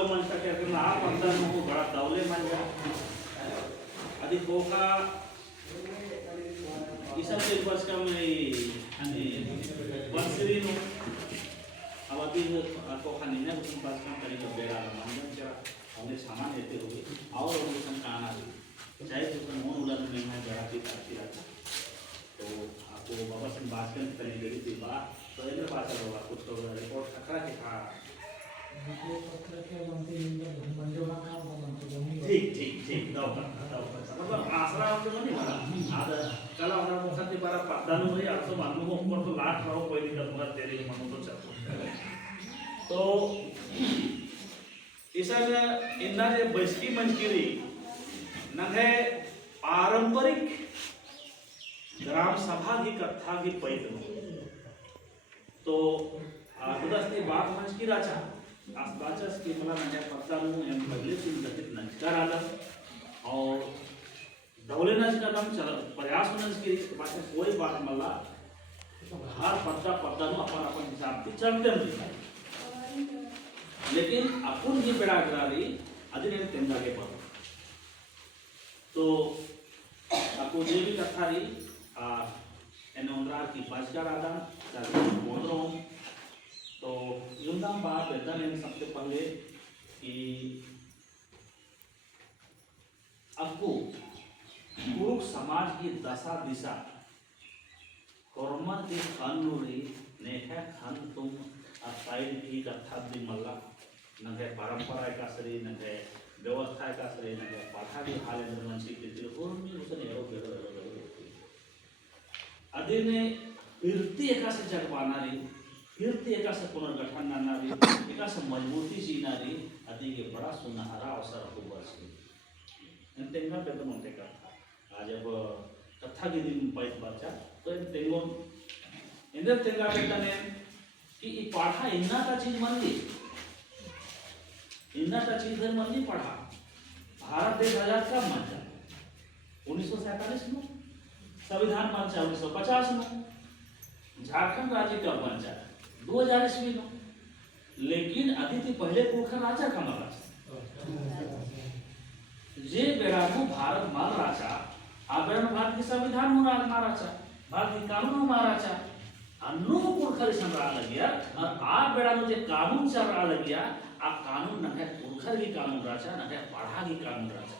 Kalau masyarakat kena apa dan mau berat daule manja. Adi foka isa ke pas kami bansiri no ababi ako kanina bukan pas kami tadi berbeda manja cara हमने सामान लेते हुए और उनका खाना चाहे तो कौन उड़ान में है जरा भी करती रहता तो आपको बाबा से बात करने करेंगे थी बात तो इधर बात करो कुछ तो रिपोर्ट खतरा के था ठीक ठीक ठीक दाव मतलब आसरा हम तो नहीं मारा आधा कल हमारा मुखत के बारे पत्तानु में आप तो मालूम हो ऊपर तो लाट रहो कोई दिक्कत मगर तेरे मनो तो चल तो इसान इन्ना जे बैसकी मंजगिरी नहे पारंपरिक ग्राम सभा की कथा की पैदल तो उदासनी बाग मंजगिराचा आसपासच की मला नया पत्ता नु एम पहले से गठित नजकार आला और दौलेनाज का काम चल प्रयास होने की बात कोई बात मला हर पत्ता नु अपन हिसाब से चलते हैं लेकिन अपन ये बेड़ा करारी अधिनेन तेंदागे पर तो आपको ये भी कथा रही एनोंद्रार की पांचकार आदम जाके बोलो तो युद्धाम बात बेटा ने सबसे पहले कि आपको गुरु समाज की दशा दिशा कर्म के खानूरी ने है खान तुम साइड की कथा दी मल्ला नगे परंपरा का सरी नगे व्यवस्था का सरी नगे पाठा की हाल निर्माणसी के और भी उसने एरो अदिने फिरती एका से जगवाना री फिरती एका से पुनर्गठन नाना री एका से मजबूती जीना री अदि के बड़ा सुनहरा अवसर हो बस तेंगा बेदन होते का आज अब कथा के दिन पैत बच्चा तो तेंगो इंद्र तेंगा बेदन कि ये पाठा इन्ना का चीज मान ली इन्ना का चीज है मान ली पढ़ा भारत देश आजाद कब माना 1947 में संविधान माना 1950 में झारखंड राज्य कब बना 2000 ईस्वी में लेकिन अदिति पहले पुरखा राजा का मारा जे बेरानु भारत मार राजा आ बेरानु भारत की संविधान मारा चा भारत की कानून मारा चा अन्नू पुरखर संग्रह लगिया और आ बेड़ा मुझे कानून चल रहा लगिया आ कानून न है पुरखर की कानून राजा न है पढ़ा की कानून राजा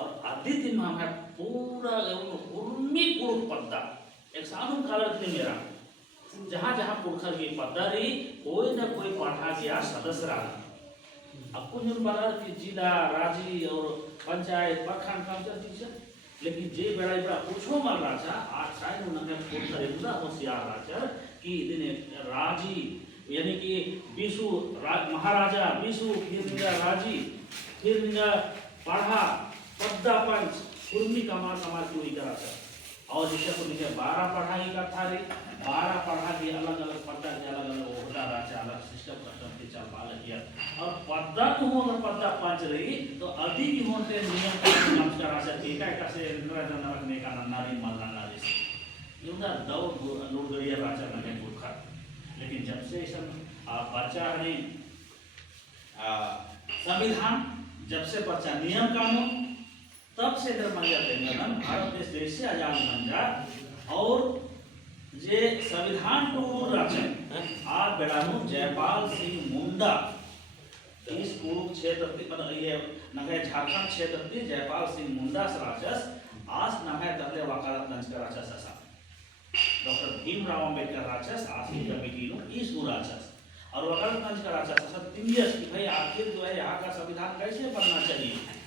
और आदित्य में हमारा पूरा उर्मी पुरुष पद्दा एक सानू कालर थे मेरा जहाँ जहाँ पुरखर की पद्दा रही कोई न कोई पढ़ा गया सदस्य रहा अब कुछ बना कि जिला राजी और पंचायत प्रखंड काम चलती है लेकिन जे बेड़ा बड़ा पूछो मर राजा आज शायद उन्होंने पुरखर इतना होशियार राजा कि दिन राजी यानी कि बीसु महाराजा बीसु फिर राजी फिर पढ़ा पद्दा पंच कुर्मी कमाल समाज की हुई करा और जिसे को नीचे 12 पढ़ाई का था रे 12 पढ़ा के अलग अलग पद्दा के अलग अलग होता राजा अलग सिस्टम कस्टम के चल पा लगिया और पद्दा को अगर पद्दा पंच रही तो अधिक होते नियम नमस्कार राजा एका एका से इंद्र जन रखने का नारी मल्ला नारी युद्ध दौ लुड़गड़िया राजा ने पुरखा लेकिन जब से सब बच्चा ने संविधान जब से बच्चा नियम कानून तब से इधर बन जाते हैं भारत देश से आजाद बन जा और जे संविधान टूर राजा आज बेड़ानु जयपाल सिंह मुंडा इस कुरुक्षेत्र ये नगे झारखंड क्षेत्र की जयपाल सिंह मुंडा राजस आज नगे तबले वकालत लंच का राजस ऐसा डॉक्टर भीमराव अंबेडकर राजस आज की कमेटी नो इस राजस और वकालत लंच का राजस ऐसा 3 इयर्स कि भाई आखिर जो है यहाँ का संविधान कैसे बनना चाहिए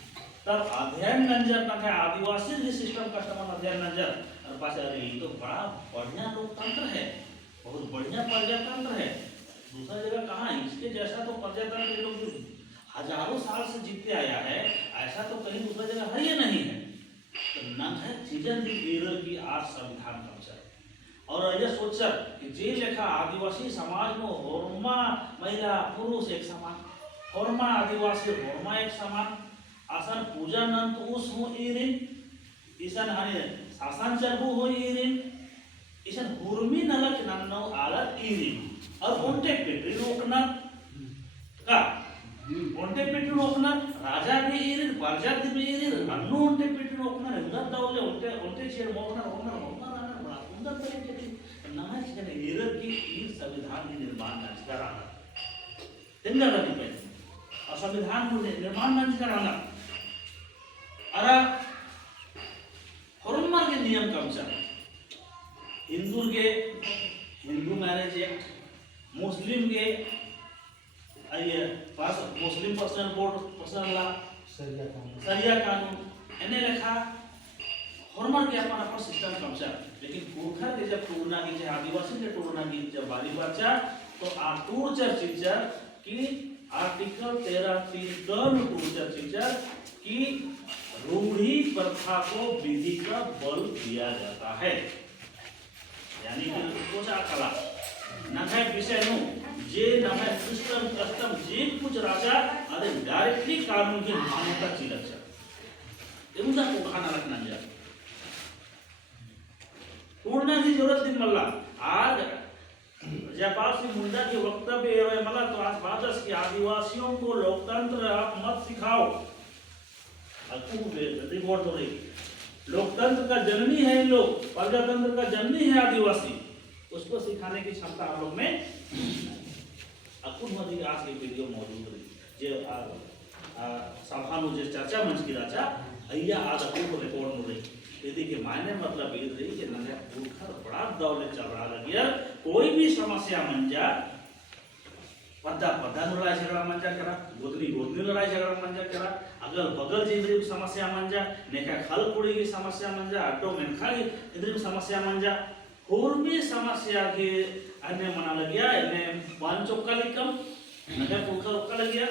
तब अध्ययन नंजर नगे आदिवासी सिस्टम का समान अध्ययन नंजर और पास अरे ये तो बड़ा बढ़िया लोकतंत्र है बहुत बढ़िया प्रजातंत्र है दूसरा जगह कहाँ है इसके जैसा तो प्रजातंत्र लोग हजारों साल से जीतते आया है ऐसा तो कहीं दूसरा जगह है ही नहीं है तो न है सीजन दी एरर की आज संविधान कल्चर और ये सोचा कि जे लेखा आदिवासी समाज में होरमा महिला पुरुष एक समान होरमा आदिवासी होरमा एक समान आसान पूजा नंत उस हो इरिन ईसान हने आसान चरबु हो इरिन ईसान हुरमी नलक नन्नो आलत इरिन और कॉन्टेक्ट पे रोकना का ಒಂಟೆ ಪೆಟ್ಟು ನೋಕನ ರಾಜಾಗೆ ಇರಿರ್ ಬಾರ್ಜಾತಿ ಬಿ ಇರಿರ್ ಅನ್ನು ಒಂಟೆ ಪೆಟ್ಟು ನೋಕನ ಉದರ್ ದೌಲೆ ಒಂಟೆ ಚೇರ್ मोकना उधर तरीके नमाज के इरर की संविधान के निर्माण कराना तेंगा लगी पे और संविधान को निर्माण कराना अरा हॉर्मल के नियम कम सा हिंदू मैरिज एक्ट मुस्लिम के आइए पास मुस्लिम पर्सनल कोड पर्सनल लॉ शरिया कानून एने लिखा हॉर्मल के अपन सिस्टम कम सा लेकिन पुरखा के जब टूरना की जब आदिवासी के टूरना की जब बारी बच्चा तो टूर चर्चा की आर्टिकल 13(3) टूर चर्चा की रूढ़ी प्रथा को विधि का बल दिया जाता है यानी कि कोचा कला नखे विषय नु जे नखे सिस्टम कस्टम जे कुछ राजा अरे डायरेक्टली कानून की मान्यता चिलक छ एमुदा को खाना रखना जा टूरना की जरूरत नहीं मल्ला आज जयपाल सिंह मुंडा के वक्तव्य ये मला तो आज बात है कि आदिवासियों को लोकतंत्र आप मत सिखाओ रिपोर्ट हो रही लोकतंत्र का जननी है इन लोग प्रजातंत्र का जननी है आदिवासी उसको सिखाने की क्षमता आप लोग में अकुल मोदी आज की वीडियो मौजूद रही जो सभा में जो चर्चा मंच की राजा अय्या आज अकुल को रिकॉर्ड हो रही यदि के मायने मतलब ये रही कि नया पुरखा बड़ा दौले चल रहा लगे कोई भी समस्या मन जा पद्दा लड़ाई झगड़ा मन जा करा गोदनी लड़ाई झगड़ा मन जा करा अगल बगल जिंदगी समस्या मन जा नेका खल कुड़ी की समस्या मन जा अड्डो मेनखा की जिंदगी समस्या मन जा और भी समस्या के अन्य मना लगिया इन्हें पांच चौका लिखम नगर पुरखा उक्का लगिया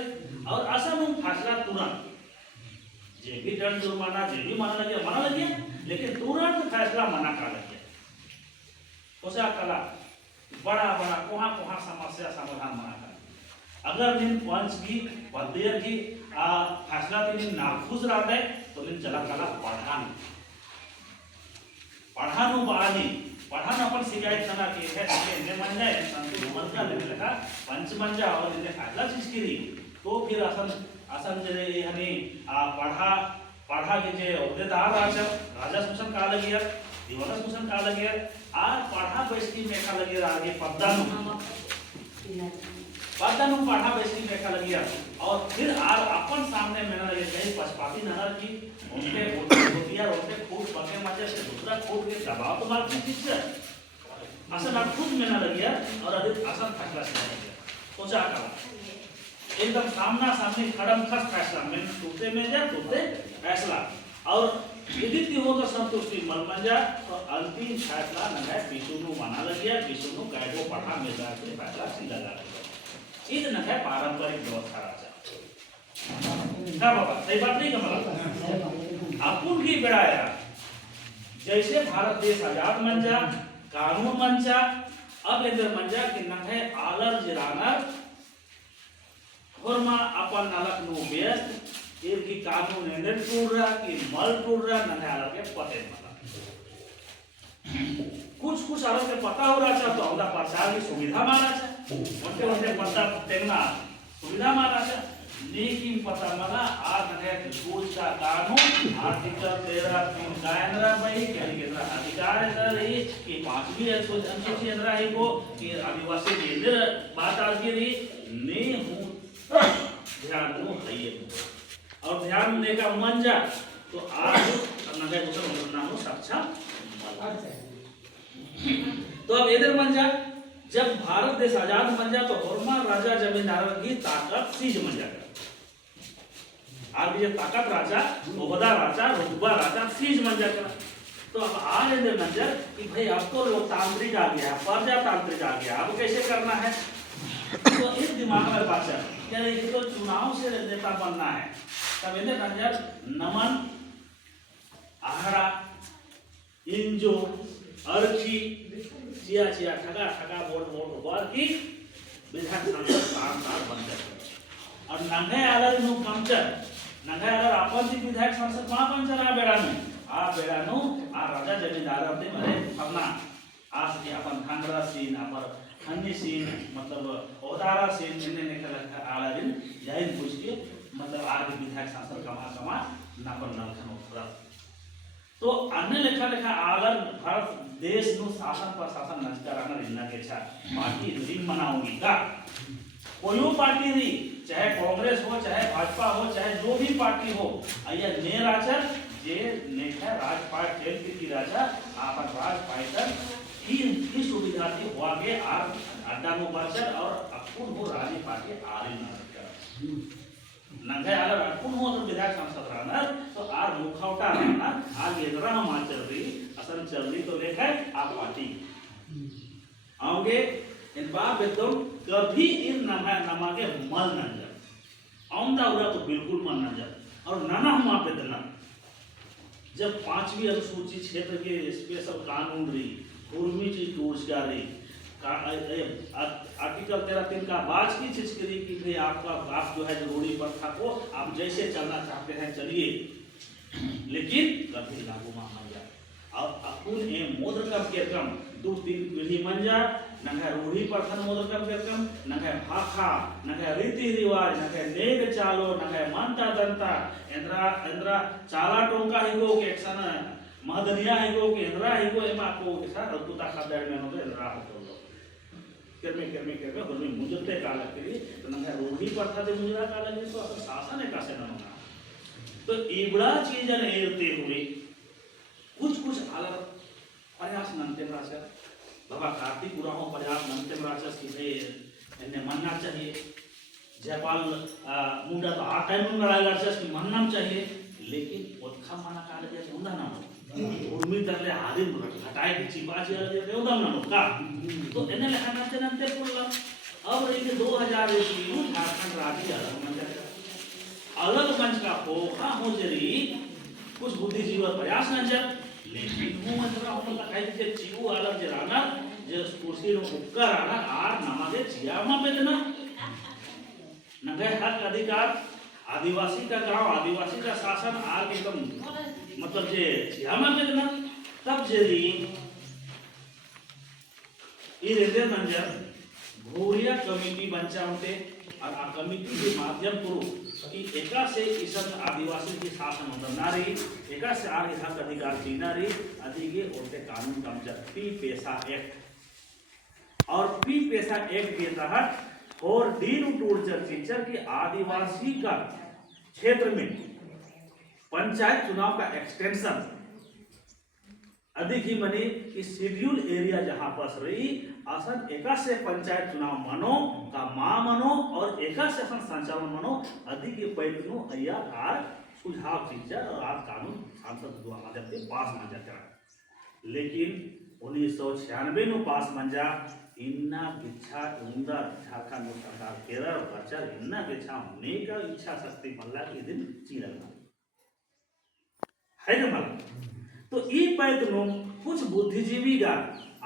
और असम फैसला तुरंत जे भी दंड जुर्माना जे भी मना लगे लेकिन तुरंत फैसला मना कर लगे कोसा कला बड़ा कोहा समस्या समाधान मना कर अगर दिन पंच की बदेर की फैसला दिन नाखुश रहते तो दिन चला कला पढ़ानो बानी पढ़ान अपन शिकायत करना कि है इन्हें मन जाए संतुल मन का लेने लगा पंच मन जा और इन्हें फैसला चीज की तो फिर असम जे यानी पढ़ा के जे औहदेदार राजा शोषण का लगिया दिवाला शोषण का लगिया आज पढ़ा बेस्ती में का लगिया आगे पद्दानु पढ़ा बेस्ती में का लगिया और फिर आज अपन सामने मेरा लगे कहीं पशुपाती नहर की उनके गोतिया उनके खूब पके मजे से दूसरा खूब के दबाव तो मार की चीज असल आप खुद मेरा लगिया और अधिक असल फैसला से लगिया सोचा करा एकदम सामना सामने खड़म खस फैसला में टूटे में जा टूटे फैसला और यदि हो तो संतुष्टि मन बन जा तो अंतिम फैसला न है विष्णु माना लगिया विष्णु गायको पढ़ा में जाके फैसला सीधा लगा ईद न है पारंपरिक व्यवस्था राजा ना बाबा सही बात नहीं कमला अपुन की बेड़ाया जैसे भारत देश आजाद मन जा कानून मन जा अब इधर मन जा कि न है आलर जिराना होरमा अपन नलक नो व्यस्त एक की कानून एंडर टूट रहा कि मल टूट रहा नन्हे आलर के पते मतलब कुछ आलर के पता हो रहा था तो हमरा प्रचार की सुविधा माना था उनके पता टेंगना सुविधा माना था लेकिन पता मला आज है कुछ का कानून आर्टिकल 13(3) गायनरा भाई कहीं के अधिकार है रही कि पांचवी अनुसूची अंदर है को कि आदिवासी केंद्र बात आज की रही ने हूं ध्यान दो है और ध्यान देने का मन जा तो आज नगर कुछ ना हो सक्षम तो अब इधर मन जा जब भारत देश आजाद बन जा तो होरमा राजा जमींदार की ताकत सीज बन जाएगा आज ये ताकत राजा ओहदा राजा रुतबा राजा सीज बन जाएगा तो अब आज इधर बन जा कि भाई अब तो लोकतांत्रिक आ गया प्रजातांत्रिक आ गया अब कैसे करना है तो इस दिमाग में बात है क्या ये तो चुनाव से नेता बनना है तब इन्हें बन जा नमन आहरा इंजो अर्ची चिया ठगा वोट की विधान सांसद बन जाए और नंगे अलग नु कमचर नंगे अलग अपन की विधायक सांसद कहां पंचर आ बेड़ानु आ राजा जमींदार अपने मरे अपना आज के अपन खांगरा सीन पर अन्य सीन मतलब ओदारा सीन इन्हें निकल आला दिन जाइन पूछ के लेखा लेखा अगर भारत देश नु शासन प्रशासन नजकराना इन्ना के छा पार्टी रिंग मनाऊंगी का कोई पार्टी रही, चाहे कांग्रेस हो, चाहे भाजपा हो, चाहे जो भी पार्टी हो, अय्या ने राजा जे नेखा राजपाट जेल की राजा आपन राजपाट की सुविधा थी हुआ के आर अड्डा नो बचत और अपुन हो राजी पार्टी आरी ना नंगे आला अपुन हो तो विधायक सांसद रहना तो आर मुखौटा रहना आर येदरा हम चल रही असल चल रही तो लेखा आप पार्टी आओगे इन बाप एकदम कभी इन नमागे मल न जा औंदा उड़ा तो बिल्कुल मन न जा और नाना हम आप इतना जब 5वीं अनुसूची क्षेत्र के स्पेशल कानून रही पूर्वी चीज रोजगार रही आर्टिकल 13(3) का बाज की चीज करी कि भाई आपका आप जो है जरूरी प्रथा को आप जैसे चलना चाहते हैं चलिए, लेकिन कभी लागू ना हो जाए और अपुन ए मोद्र कम के कम 2-3 पीढ़ी मन जा नंगे रूढ़ी प्रथन मोद्र कम के कम नंगे भाषा नंगे रीति रिवाज नंगे नेग चालो नंगे मानता दंता इंद्रा चाला टोंका हिगो के एक्शन महदनिया हिगो के इंद्रा हिगो एमा को के साथ अतुता खबर में होगे इंद्रा हो करमे होने मुझते काला के तो नंगे रूढ़ी प्रथा दे मुजरा काला के तो शासन है कासे ना होना तो इबड़ा चीज ने एते हुए कुछ अलग प्रयास नंते राजा बाबा कार्तिक पूरा हो प्रयास नंते राजा सीधे इन्हें मानना चाहिए जयपाल मुंडा तो आ टाइम में लड़ा राजा की मानना चाहिए, लेकिन उत्खा माना काले जैसे उंदा ना हो उर्मी तरले आदि हटाए की चिपा चिया जैसे उंदा ना हो का तो इन्हें लिखा नंते बोला अब रही 2021 झारखंड राज्य अलग मंच का पोखा हो जरी कुछ बुद्धिजीवी प्रयास न जा लेकिन वो मंत्रा हम तक आई जे जीव अलग जराना जे कुर्सी नो उपकर आना आर नमागे जियामा बेदना नगे हक अधिकार आदिवासी का गांव आदिवासी का शासन आर एकदम मतलब जे जियामा बेदना तब जरी ये रेंजर मंजर भूरिया कमेटी बंचा होते और आ कमेटी के माध्यम पुरु कि एका से इसन आदिवासी की शासन मतलब ना रही एका से आर हक अधिकार जीना रही अधिके उनके कानून का पी पेशा एक्ट और पी पेशा एक्ट के तहत और डीन टूर्चर टीचर की आदिवासी का क्षेत्र में पंचायत चुनाव का एक्सटेंशन अधिक ही बने कि शेड्यूल एरिया जहां पर रही असन एका से पंचायत चुनाव मनो का मां मनो और एका से असन संचालन मनो अधिक के पैतनो अया आर सुझाव टीचर और आज कानून सांसद द्वारा माध्यम से पास मंजा करा लेकिन 1996 में पास मंजा इन्ना इच्छा उंदा झारखंड सरकार केरल बचर इन्ना इच्छा होने का इच्छा शक्ति मल्ला के दिन चीरना है ना तो ई पैतनो कुछ बुद्धिजीवी का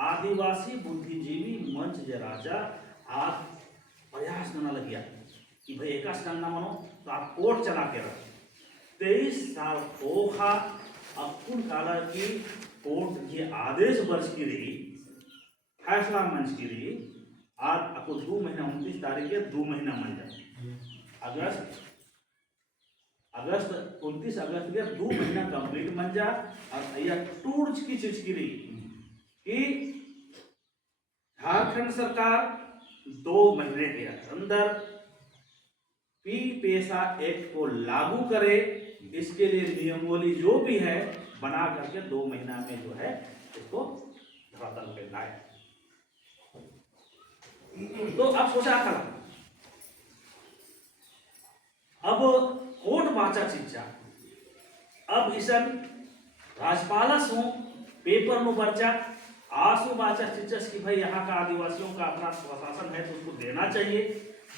आदिवासी बुद्धिजीवी मंच जे राजा आप प्रयास करना लगिया कि भाई एका करना मानो तो आप कोर्ट चला के रख 23 साल ओखा अपुन काला की कोर्ट के आदेश वर्ष की रही फैसला मंच की रही आज आपको 2 महीना 29 तारीख के 2 महीना मन जाए अगस्त 29 अगस्त के 2 महीना कंप्लीट मन जा और यह टूर्च की चीज की रही कि झारखंड सरकार 2 महीने के अंदर पी पेशा एक्ट को लागू करे इसके लिए नियमावली जो भी है बना करके 2 महीना में जो है इसको धरातल पे लाए। तो अब सोचा था अब कोर्ट बाचा शिक्षा अब इसन राज्यपाल सो पेपर में बच्चा आसू बाचा शिक्षा कि भाई यहाँ का आदिवासियों का अपना प्रशासन है तो उसको देना चाहिए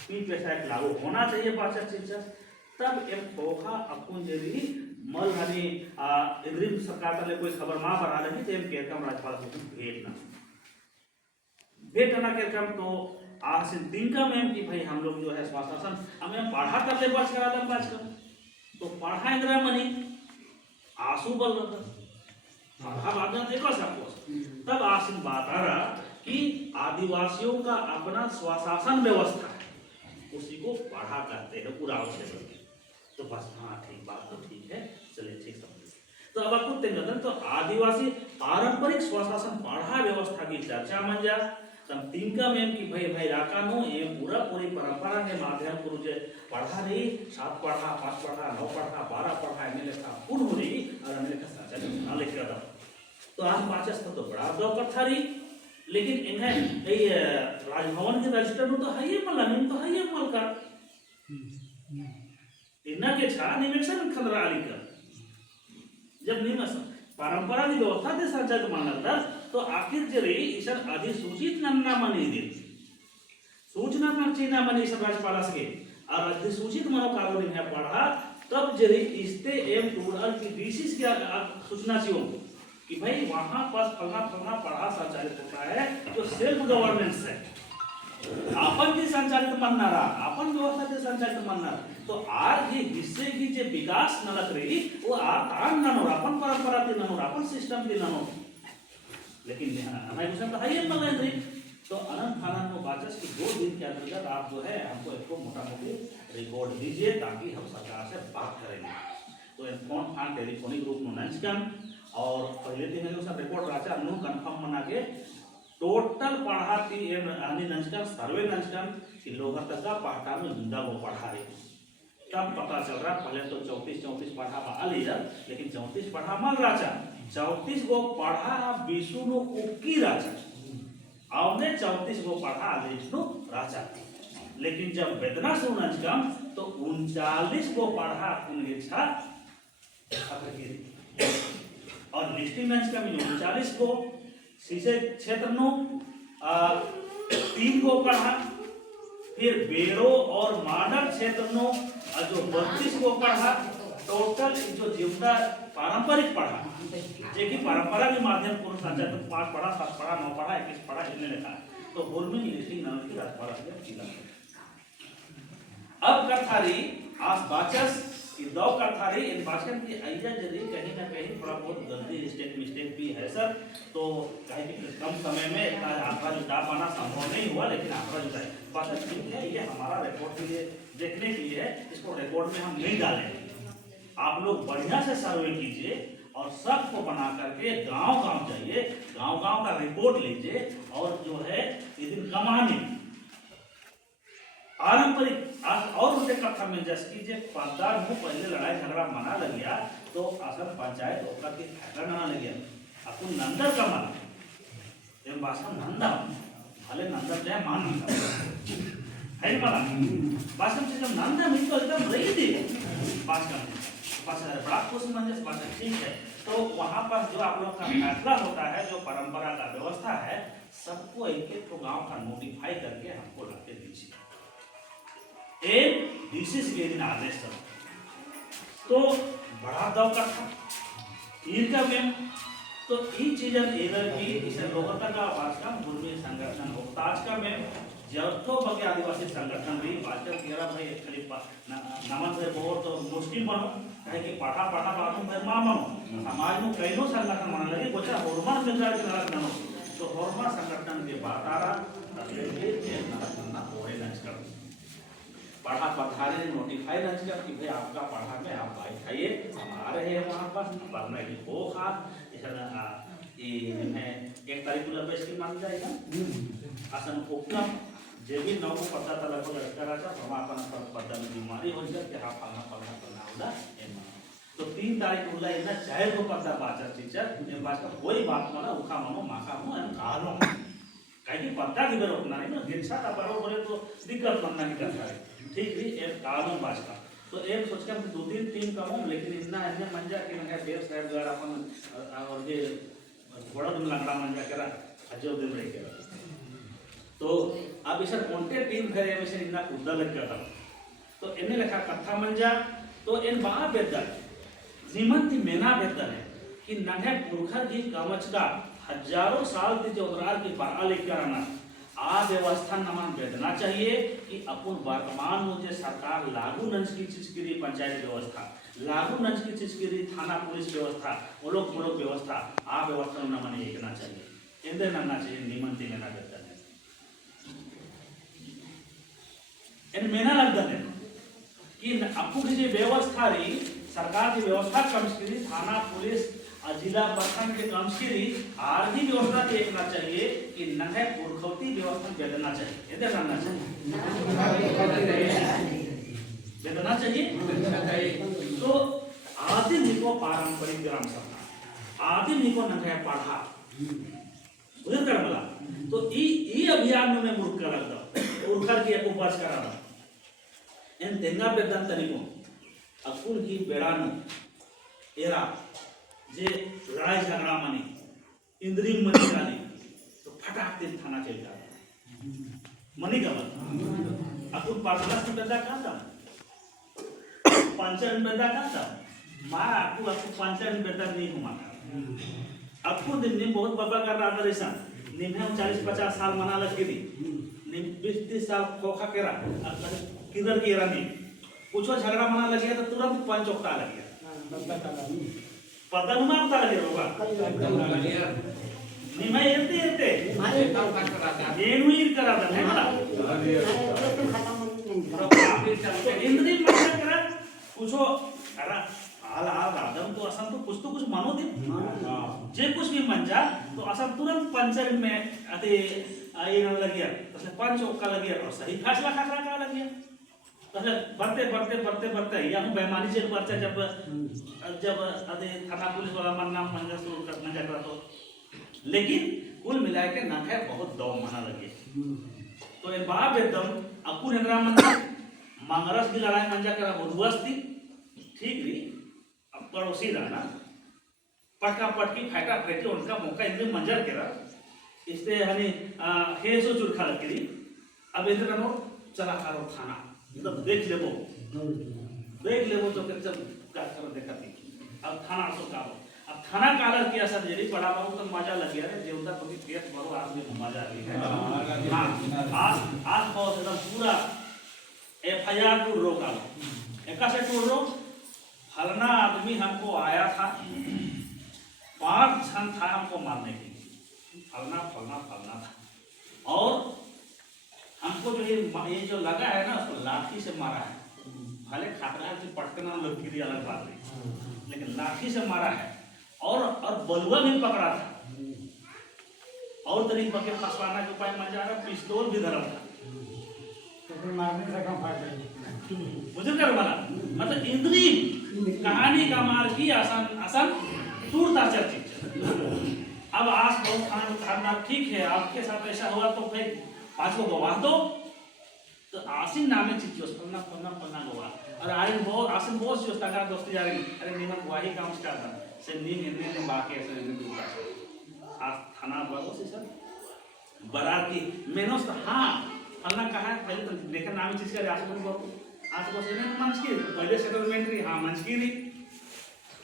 पी पेशा एक लागू होना चाहिए बाचा शिक्षा तब एक पोखा अपुन जरी मल हनी इंद्रिम सरकार तले कोई खबर मां बना रही तो एम केरकम राज्यपाल को भेटना केरकम तो आज से दिन का मैम कि भाई हम लोग जो है स्वास्थ्य हमें पढ़ा कर ले बच करा दम बच कर तो पढ़ा इंदिरा मनी आंसू बल पढ़ा बाद में देखो सबको तब आसिन बात आ रहा कि आदिवासियों का अपना स्वशासन व्यवस्था है उसी को पढ़ा करते हैं पूरा तो बस हाँ ठीक बात तो ठीक है चलिए ठीक समझ तो अब आपको तेंगतन तो आदिवासी पारंपरिक स्वशासन पढ़ा व्यवस्था की चर्चा मन जा तब तिनका में कि भाई भाई राकानो ये पूरा पूरी परंपरा के माध्यम पुरुष पढ़ा रही 7 पढ़ा 5 पढ़ा 9 पढ़ा 12 पढ़ा एमएलए का पूर्ण हो रही और एमएलए का साचा ना लिखा था तो आज पाचस तो बड़ा दो कथा रही लेकिन इन्हें ये राजभवन के रजिस्टर में तो है ये मल्ला नहीं तो है ये मल का इन्ना के छा निमेशन खतरा आली का जब निमेशन परंपरा की व्यवस्था के साथ माना था तो आखिर जरे ईश्वर अधिसूचित नन्ना मनी दिन सूचना का चीना मनी ईश्वर राज्यपाल के और अधिसूचित मनो कानून है पढ़ा तब जरे इसते एम टूडल की विशेष क्या सूचना चाहिए कि भाई वहां पास फलना फलना पढ़ा संचालित होता है जो सेल्फ गवर्नेंस है अपन की संचालित मानना रहा अपन व्यवस्था के संचालित मानना तो आर ये हिस्से की जो विकास नलक रही वो आर ननो अपन परंपरा के ननो अपन सिस्टम के ननो लेकिन हमारे विषय तो है ये मतलब नहीं तो अनंत आनंद को बाचस की 2 दिन के अंतर्गत आप जो है हमको इसको मोटा मोटी रिकॉर्ड दीजिए ताकि हम सरकार से बात करेंगे तो फोन फान टेलीफोनिक रूप में नंचकन और पहले दिन में उसका रिकॉर्ड राचा नु कंफर्म बना के टोटल पढ़ा थी यानी नंचकन सर्वे नंचकन कि लोग तक का पढ़ा में जिंदा वो पढ़ा रही तब पता चल रहा पहले तो 34 पढ़ा पा लिया लेकिन 34 पढ़ा मल राचा 34 गो पढ़ा विष्णु नो उकी राचा आवने 34 गो पढ़ा विष्णु राचा लेकिन जब वेदना सुनज कम तो 39 गो पढ़ा उनके छा और लिस्टिंग मंच का 39 गो शीशे क्षेत्र नो 3 गो पढ़ा फिर बेरो और माडल क्षेत्र नो जो 32 गो पढ़ा टोटल जो जितना पारंपरिक पढ़ा जे की परंपरा के माध्यम पुरुष संचार 5 पढ़ा 7 पढ़ा 9 पढ़ा 21 पढ़ा इतने लिखा है तो बोलमी लिस्टिंग नाम की राजपाल अब कथारी आस बाचस कि 2 कथारी इन बाचकन की आइजा जरी कहीं ना कहीं थोड़ा बहुत गलती मिस्टेक भी है सर तो कहीं कम समय में इतना आंकड़ा जुटा पाना संभव नहीं हुआ लेकिन आंकड़ा जुटाए बात ठीक है ये हमारा रिकॉर्ड के लिए देखने के लिए है इसको रिकॉर्ड में हम नहीं डालेंगे आप लोग बढ़िया से सर्वे कीजिए और सबको बना करके गांव जाइए गांव का रिपोर्ट लीजिए और जो है ये दिन कमाने पारंपरिक और उनसे कथा में जस की जे पद्दार मुंह पहले लड़ाई झगड़ा मना लग गया तो असल पंचायत ओकरा के फैसला ना लग गया अपन नंदर का मन ये भाषा नंदा भले नंदर जाए मान नंदा है माला भाषा से जब नंदा मिल तो एकदम रही थी भाषा बड़ा खुश मन जैसे बात ठीक है तो वहां पर जो आप लोग का फैसला होता है जो परंपरा का व्यवस्था है सबको एक गांव का नोटिफाई करके हमको लाके दीजिए एक डिसीज के दिन आदेश तो बड़ा दव का था इनका में तो इन चीजन एरर की इसे लोकता का वाचका पूर्वी संगठन हो ताज का में जब तो बगे आदिवासी संगठन भी वाचक केरा भाई खाली नमन से बहुत तो मुश्किल बनो काहे कि पढ़ा बातों में मां बनो समाज में कईनो संगठन माने लगे गोचा हॉर्मोन मिलता के नारा बनो तो हॉर्मोन संगठन के बात आ रहा तकले के नारा होए लंच कर पढ़ा पढ़ाने ने नोटिफाई लंच कर कि भाई आपका पढ़ा में आप भाई खाइए हम आ रहे हैं वहां पर पढ़ने की हो खा इतना ये है 1 तारीख को लंबे स्कीम मान जाएगा आसन उपक्रम जे भी नौ को पता था लगभग लड़का राजा हम अपन पता में बीमारी हो जाए कि हां फलना होला तो 3 तारीख को इतना चाहे तो पता बाचर टीचर ने बात कोई बात माना उखा मानो माखा हो एम कानो काहे कि पता किधर उतना नहीं ना गिरछा का बरोबर बोले तो दिक्कत बनना की करता है ठीक है एक कानून बाजका तो एक सोच के हम 2-3 कम लेकिन इतना ऐसे मंजा कि मैं देव साहब द्वारा अपन और ये बड़ा दिन लगड़ा मंजा करा अजो दिन रह के तो अब इसे कौनते टीम करे में से इतना उद्दा लग गया तो इन्हें लिखा कथा मंजा तो इन बा बेदर जीमंती मेना बेदर है कि नन्हे पुरखा जी कवच का हजारों साल की चौधरार की बरा लेकर आना आ व्यवस्था नमन बेदना चाहिए कि अपन वर्तमान में जो सरकार लागू नंच की चीज के लिए पंचायत व्यवस्था लागू नंच की चीज के लिए थाना पुलिस व्यवस्था वो लोग व्यवस्था आ व्यवस्था नमन एकना चाहिए इंदे नन्ना चाहिए निमंती मेना बेदन है इन मेना लगता है कि आपको की जो व्यवस्था रही सरकार की व्यवस्था कमस्किरी थाना पुलिस जिला प्रखंड के कमस्किरी आर भी व्यवस्था देखना चाहिए कि नहे पुरखौती व्यवस्था बेदना चाहिए ये करना चाहिए तो आदि निको पारंपरिक ग्राम सभा आदि निको नहे पढ़ा उधर कर बोला तो ई अभियान में मुर्ख कर दो उरकर की एको बस करा दो इन तेंगा बेदन तनिको अकुल की बेड़ानु एरा जे लड़ाई झगड़ा मनी इंद्री मनी गाली तो फटाक दिन थाना चल जाता मनी का मत अकुल पार्सला से बेदा का था पंचन बेदा का था माँ आपको पंचन बेदा नहीं हुआ आपको दिन में बहुत बबा कर रहा था रेसा निम्न 40-50 साल मना लग गई निम्न 20-30 साल खोखा केरा किधर की रानी कुछ झगड़ा मना लग गया तो तुरंत पंच उठा लग गया पता नहीं उठा लगे होगा निम्न येते ಏನು ಇರ್ ಕರಾದ ನೆಮಲ इंद्री मजा करा कुछो करा आला आदम तो असन तो कुछ मानो दे जे कुछ भी मन जा तो असन तुरंत पंचर में अते आई न लग गया तसे पंच ओका लग गया और सही फैसला खतरा का लग गया तसे बढ़ते या हम बेईमानी से पर्चा जब अते थाना पुलिस वाला मन नाम मंगा शुरू कर मजा करा तो लेकिन कुल मिला के ना है बहुत दौ मना लगे तो ये बाप एकदम अकुल इंद्रा मंदिर मंगरस की लड़ाई मंजा करा बुधवार थी ठीक रही अब पड़ोसी रहना पटका पटकी फाटा फेंके उनका मौका इंद्र मंजर करा इससे हनी हे सो चुरखा लग गई अब इंद्र नो चला करो थाना मतलब देख लेबो तो जब क्या करो देखती अब थाना सो कारो अब थाना कालर की असर जेरी पड़ा बाबू तो मजा लग गया रे देवता को भी पेट भरो आज में मजा आ गई हां आज बहुत एकदम पूरा एफआईआर टूर रोका एका से टूर रो फलना आदमी हमको आया था 5 क्षण था हमको मारने के फलना था और हमको जो ये जो लगा है ना उसको लाठी से मारा है भले खतरा से पटकना लकीरी अलग बात है लेकिन लाठी से मारा है और बलुआ भी पकड़ा था और तरीके के फंसवाना के उपाय मजा आ रहा पिस्तौल भी धरा था तो मारने से कम फायदा मुझे कर वाला मतलब इंद्री कहानी का मार की आसान टूरता चर्चित अब आस बहुत खाना ठीक है आपके साथ ऐसा हुआ तो फिर 5 को गवाह दो तो आसिन नामे चीज पन्ना गवाह और आयन बहुत आसिन बहुत जो तका दोस्ती जा रही अरे निमन गवाही काम स्टार्ट था से नीम इतने बाकी ऐसे दूसरा आज थाना बाबू से सर बरार की मेनोस हाँ फलना कहा पहले तो देखा नाम चीज का आज को से मंच की पहले सेटलमेंट रही हाँ मंच की रही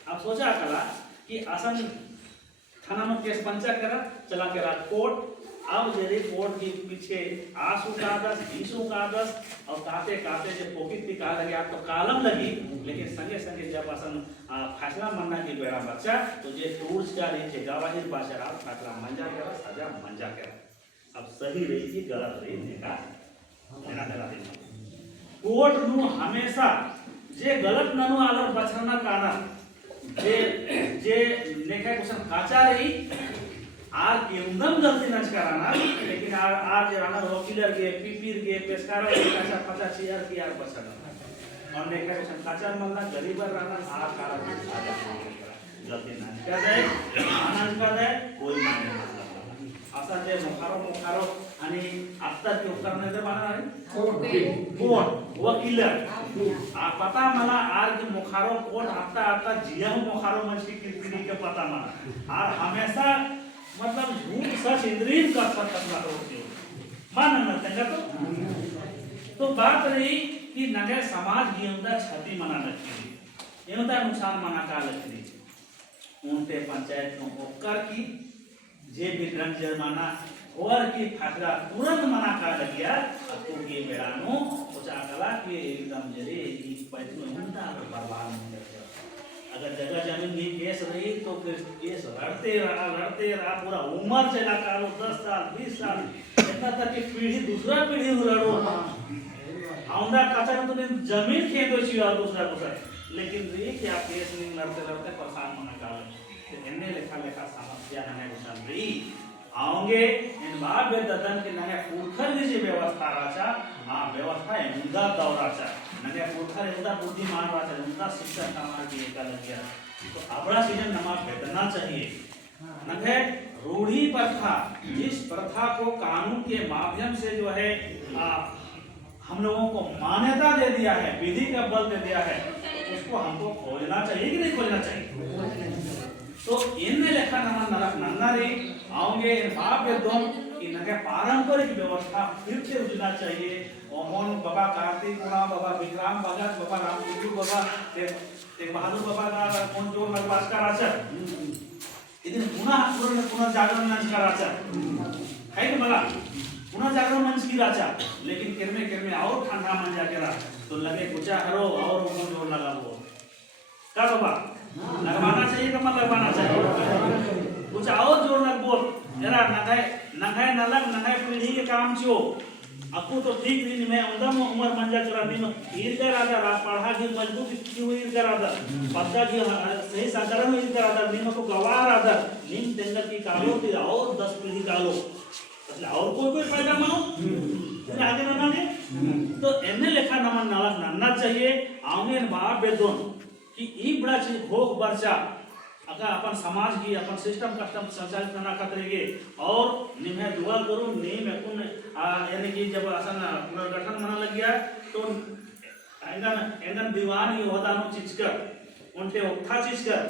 अब सोचा कला कि आसान थाना में केस पंचा करा चला के रात कोर्ट अब जेरी कोर्ट के पीछे आसू का 10 का 10 और काते जो पॉकेट भी कहा लगे आप तो कालम लगी लेकिन संगे जब आसन फैसला मनना की बेड़ा बच्चा तो जे टूर्स का रही थे गवाही बाशरा फैसला मंजा करा सजा मंजा करा अब सही रही थी गलत रही देखा मेरा कोर्ट नु हमेशा जे गलत ननु आलर बचना कारण जे नेका क्वेश्चन काचा रही आर के एकदम गलती नच कराना लेकिन आर जे राना वकीलर के पीपीर के पेशकार के कैसा पता चीयर की यार बचना और नेका क्वेश्चन काचा मल्ला गरीबर राना आर कारण गलती नच कर दे अनंत कर दे कोई माने असा जे मुखारो आणि आता ते उपकरण दे बना कोर्ट वकीलर आ पता मला आर के मुखारो कोर्ट आता जिया मुखारो मंच की किरकिरी के पता मला आर हमेशा मतलब झूठ सच इंद्रिय का सच करना होती है मानना तंगा तो बात रही कि नगर समाज की अंदर क्षति मना रखी ये होता नुकसान मना का रखी उनके पंचायत को उपकर की जे भी दंड जुर्माना और की फैसला तुरंत मना कर दिया तो ये बेड़ानो सोचा कला कि एकदम जरे इस पैसे में होता बर्बाद नहीं करते अगर जगह जमीन की केस रही तो फिर केस लड़ते रहा पूरा उम्र चला करो 10 साल 20 साल इतना तक की पीढ़ी दूसरा पीढ़ी लड़ो आउंदा कचा तो जमीन खेदो छी और दूसरा लेकिन री क्या केस नहीं लड़ते लड़ते परेशान होने का तो इन्हें लेखा लेखा समस्या नहीं विषम री आओगे इन बात बे ददन के नगे पुरखर की जी व्यवस्था राचा हाँ व्यवस्था इंदा दौराचा नगे पुरखर इंदा बुद्धिमान राचा इंदा शिक्षा कामार की एक अलग है तो अबड़ा सीजन नमा भेदना चाहिए नगे रूढ़ी प्रथा जिस प्रथा को कानून के माध्यम से जो है हम लोगों को मान्यता दे दिया है विधि का बल दे दिया है उसको हमको खोजना चाहिए कि नहीं खोजना चाहिए तो इनमें लेखा नमन नरक नन्नारी आओगे इन बाप के दोन कि नगे पारंपरिक व्यवस्था फिर से उजना चाहिए ओमन बाबा कार्तिक गुणा बाबा विक्रम भगत बाबा रामचंद्र बाबा तेग बहादुर बाबा का कौन जोर लगवास का राजा इतने पुनः जागरण मंच का राजा है कि मला पुनः जागरण मंच की राजा लेकिन किरमे और ठंडा मन जाके रहा तो लगे कुछ हरो और वो जोर लगा वो क्या बाबा लगवाना चाहिए कि मत लगवाना चाहिए कुछ और जोर लग बोल जरा नगाए नलग नगाए पीढ़ी के काम छो अकु तो ठीक नहीं मैं उदम उम्र मंजा चला नहीं ईर का राजा पढ़ा की मजबूत की हुई ईर का राजा पद्दा की सही साधारण ईर का राजा नीम को गवाह राजा नीम तेंगर की कालो फिर और 10 पीढ़ी कालो और कोई फायदा मानो आगे ना ने तो एने लेखा नमन नालक नन्ना चाहिए आउने बाप बेदोन कि ई बड़ा चीज भोग वर्षा अगर अपन समाज की अपन सिस्टम कस्टम संचालित करना खतरेगे और निम्हे दुआ करो नेम अपन यानी कि जब असन पुनर्गठन मना लग गया तो एंगन दीवान ये होता नो चीज कर उनके उठा चीज कर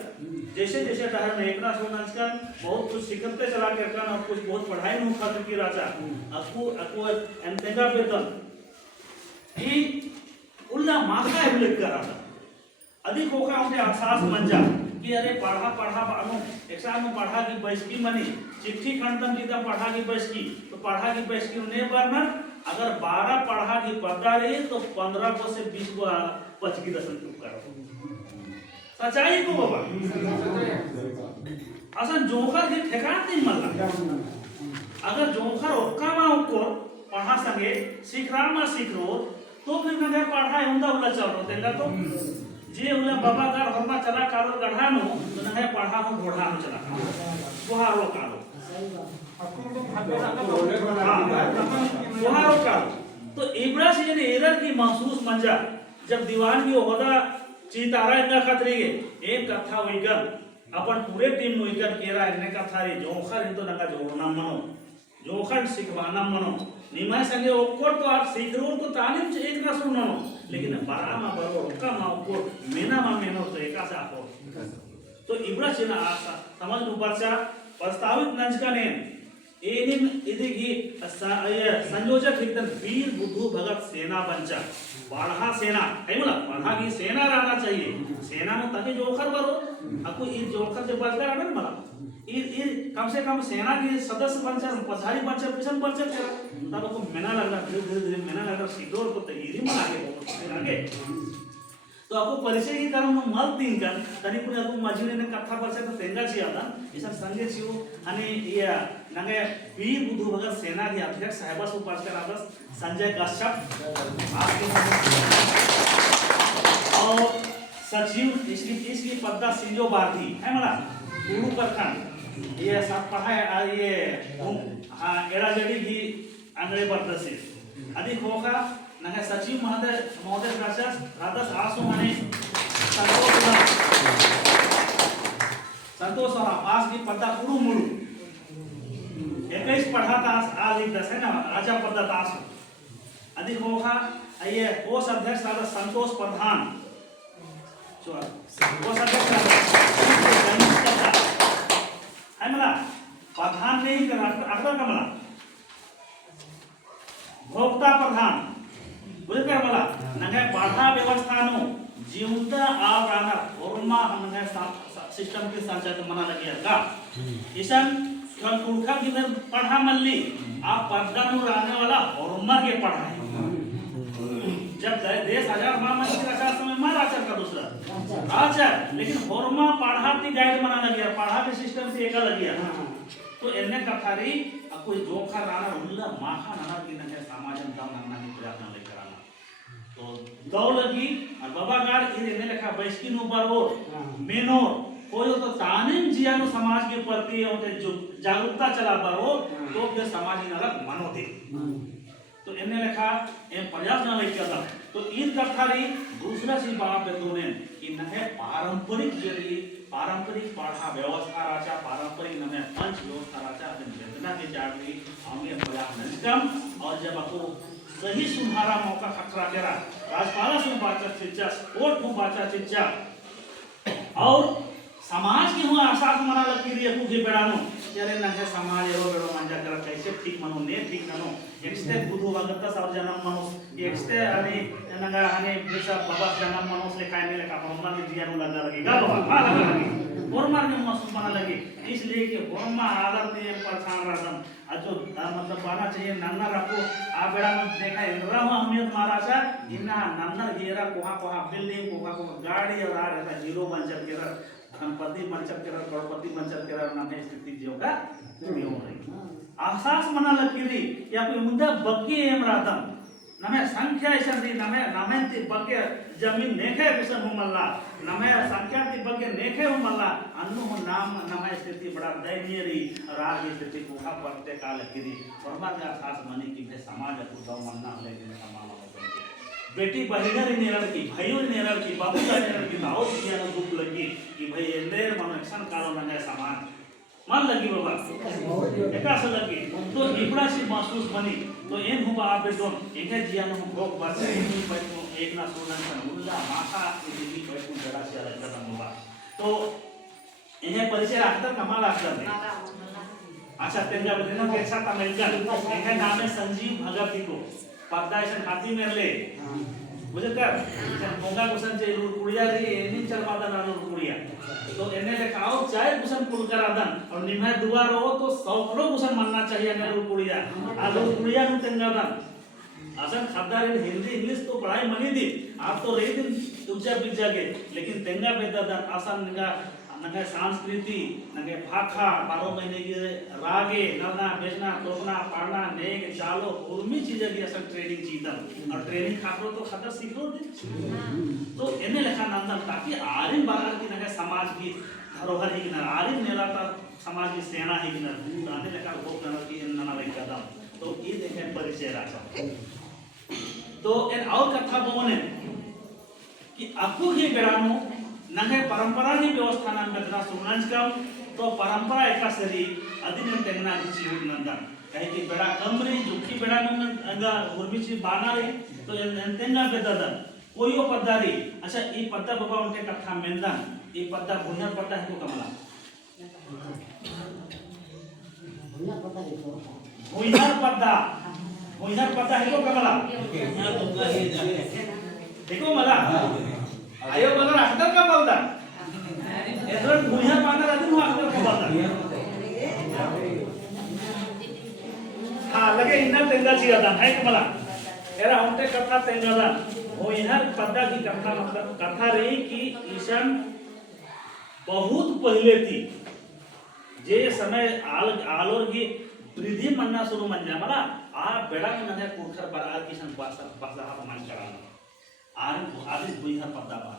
जैसे जैसे टहर में एकना सोना कर बहुत कुछ सिखते चला के कर और कुछ बहुत पढ़ाई नु खातिर की राजा अकु एंतेगा वेतन ई उल्ला माथा एब्लेट कर रहा अधिक होगा उनके अहसास बन जा कि अरे पढ़ा बानो एग्जाम में पढ़ा की बैसकी मनी चिट्ठी खंडन की पढ़ा की बैसकी तो पढ़ा की बैसकी उन्हें बरमन अगर 12 पढ़ा की पढ़ता रही तो 15 को से 20 को 5 की दर्शन चुप करो सच्चाई को बाबा असन जोखर के ठेकान नहीं मल्ला अगर जोखर ओक्का मा ऊपर पढ़ा संगे सीख रो तो फिर मैं पढ़ा उंदा उला चल रो तेला तो जे उला बाबा का हरमा चला कारो गढ़ानो तो नहे पढ़ा हो घोड़ानो चला बुहारो कारो बुहारो कारो तो इबरा से जने एरर की महसूस मंजा जब दीवान की ओहदा चीतारा इनका खतरी एक कथा वैगल अपन पूरे टीम नो इकर केरा इने कथा रे जोखर इन तो नका जोड़ना मनो जोखर सिखवाना मनो निमा संगे ओकोर तो आप सीख रो तो तालीम से एक ना सुनो लेकिन बारा मा बरो का मा ओकोर मेना मा मेनो तो एका सा हो तो इब्रा चिना आशा समझ ऊपरचा प्रस्तावित नंज का ने एनिम इदिगी संयोजक एकदम वीर बुद्धू भगत सेना बंचा बाढ़ा सेना है बोला बाढ़ा की सेना रहना चाहिए सेना में ताकि जोखर बरो आपको इस जोखर से बचकर आना मला ये कम से कम सेना के सदस्य बनकर पछाड़ी बनकर पिछन बनकर तेरा तब को मेना लगा धीरे मेना लगा सिद्धोर को तैयारी में आगे तो आपको परिचय की कारण मल तीन कर तरी पुणे आपको मजूरी ने कथा परिचय तो तेंगा छी आता इसा संगे छियो आणि ये नगे वीर बुद्धू भगत सेना के अध्यक्ष साहेबा सु पासकर आबस संजय कश्यप आपके और सचिव इसकी पद्दा सिंजो भारती है मला गुरु प्रखंड ये सब पढ़ा ये हाँ एरा जड़ी भी अंग्रेज बर्दसी अधिक होगा नगे सचिव महोदय राजस आसु मने संतोष और आस की पद्दा पुरु मुरु 21 पढ़ा था आज एक 10 है ना राजा पद्दा आसु अधिक होगा ये कोष अध्यक्ष राजा संतोष प्रधान कोष अध्यक्ष है मला प्रधान नहीं कर अगर कमला भोक्ता प्रधान बुझकर मला नगे पाठा व्यवस्था नो जीवता आवराना ओरमा हमने सिस्टम के संचालित मना लगे का ईशन कुड़खा की इधर पढ़ा मल्ली आप पद्दा नो रहने वाला ओरमा के पढ़ा है जब देश आजाद महामंत्री के आचार समय मार आचार का दूसरा आचार लेकिन होरमा पढ़ा की गाइड बना लगे पढ़ा के सिस्टम से एक लग गया तो इन्ने कथारी कोई जोखा राना उल्ला माखा नाना की नगे समाजन दाम नाना की प्रयत्न लेकर आना तो दौ लगी और बाबा गाड़ इने लेखा बैसकी नु बरोर हाँ। मेनो कोई तो तानिम जियानो समाज के प्रति होते जो जागरूकता चला बरो तो के समाज इन अलग मनो दे तो इन्हें लेखा एम प्रयास ना लग जाता तो इन कथारी दूसरा सी बात बेतोने कि नहे पारंपरिक जरी पारंपरिक पाठा व्यवस्था राचा पारंपरिक नमे पंच व्यवस्था राचा अपन वेदना के जागरी हमें प्रयास नजकम और जब आपको सही सुधारा मौका खतरा केरा राजपाला सुन बाचा चिच्चा स्पोर्ट को बाचा चिच्चा और समाज की हुआ आसास मना लगी रही है कुछ बेड़ानो यारे नहे समाज एरो बेड़ो मंजा कर कैसे ठीक मनो ने ठीक मनो एक्स्टे बुधु भगत सब जन्म मनो एक्स्टे अने नंगा अने बेसा बाबा जन्म मनो से काय ने लेका ब्रह्मा के दिया नु लगा लगेगा बाबा हां लगा लगी और मार ने मौसम बना लगी इसलिए कि ब्रह्मा आदर ने परेशान रहन अजो मतलब बाना चाहिए नन्ना रखो आ बेड़ा में देखा इंद्रा अहमियत महाराजा इना नन्ना घेरा कोहा कोहा बिल्डिंग कोहा कोहा गाड़ी और आ रहता हीरो बंचर के धनपति मंचर के करोड़पति मंचर के नाम है स्थिति जो का हो रही आसास मना लकीरी या कोई मुद्दा बग्गी एम रातम नमे संख्या ऐसा दी नमे ती बग्गे जमीन नेखे कुसन हुमल्ला नमे संख्या ती बग्गे नेखे हुमल्ला अन्नु नाम नमे स्थिति बड़ा दयनीय री राज की स्थिति कोहा पड़ते काल लकीरी परमात्मा का आसास मनी की समाज को दो मन्ना लेकिन समाज बेटी बहिनर नेरड़ की भाइयों नेरड़ की बाबू का नेरड़ की दाऊ की ना दुख लगी कि भाई इंद्र मनोक्षण कालो नगे समान मन लगी बाबा एका से लगी तो इबड़ा से महसूस बनी तो इन हुआ आप दोन एके जिया न भोग बस एक ना सोना सन उल्ला माथा की बैठू जरा से अलग खत्म हुआ तो इन्हें परिचय रखता कमाल रखता है अच्छा तेंगा बदना के साथ अमेरिकन इनका नाम है संजीव भगत को पद्दाइसन हाथी मेरले बुझे कर मोंगा कुसन चे कुड़िया रे एनी चरमादा नानो कुड़िया तो एने लेखाओ चाहे कुसन पुल करादन और निमे दुआ रो तो 100 कुसन मानना चाहिए ने कुड़िया आलो कुड़िया नु तेंगादन असन खबदार हिंदी इंग्लिश तो पढ़ाई मनी दी आप तो रही दिन तुझा बिजा के लेकिन तेंगा बेदादन आसान निगा नगे संस्कृति नगे भाखा 12 महीने की रागे नरना बेचना तोपना पढ़ना नेक चालो उर्मी चीजें की असल ट्रेनिंग चीतन और ट्रेनिंग खापरो तो खतर सीख लो दे तो इन्हें लिखा नंदन ताकि आरिम बाहर की नगे समाज की धरोहर ही किनार आरिम नेता समाज की सेना ही किनार आने लिखा वो करना की इन नना लेके कदम तो ये देखें परिचय राजा तो इन और कथा बोने कि आपको ये बेरानो नगे परंपरा की व्यवस्था नाम बेतना सुनांज कम तो परंपरा एका सरी अधिनियम तेंगना की जीवित नंदन कहीं की बेड़ा कमरी जुकी बेड़ा में अंगा उर्मी ची बाना रे तो तेंगा बेदादन कोई वो पद्दारी अच्छा ये पद्दा बाबा उनके कथा मेंदन ये पद्दा भुनिया पद्दा है तो कमला भुनिया पद्दा है तो कमला देखो मला आयो बगर अखतर का बोलता एदर भुनिया पाना रहती हूँ अखतर का बोलता हाँ लगे इन्हें तेंगा चिया था है कि मला एरा उनके कथा तेंगा था वो इन्हें पद्दा की कथा मतलब कथा रही कि ईशान बहुत पहले थी जे समय आलोर की वृद्धि मनना शुरू मन जा मला आ बेड़ा में नहे कोठर पर आर किशन पासा मन कराना आदि बुइहा पद्दा बा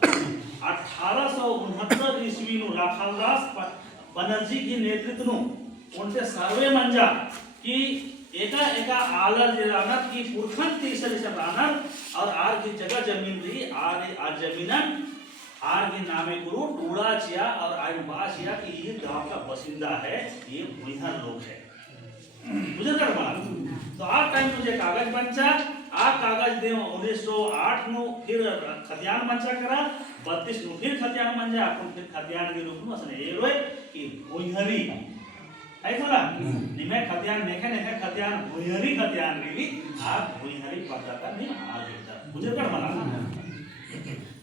1869 ईस्वी नु राखालदास बनर्जी की नेतृत्व नु उनसे सर्वे मंजा कि एका आलर जिरानत की पुरखन तीसरी से रानर और आर की जगह जमीन रही आर जमीनन आर के नामे गुरु टूड़ाचिया और आयबाचिया की ये गांव का बसिंदा है ये बुइहा लोग है मुझे कर बना तो आ टाइम मुझे कागज बंचा आ कागज दे 1908 नु फिर खतियान मंचा करा 32 नु फिर खतियान मंजा अपन फिर खतियान के रूप में असने ए रोय कि भुइहरी है बोला निमे खतियान नेखे खतियान भुइहरी खतियान रीली आ भुइहरी पता का नहीं आ लेता मुझे कर बना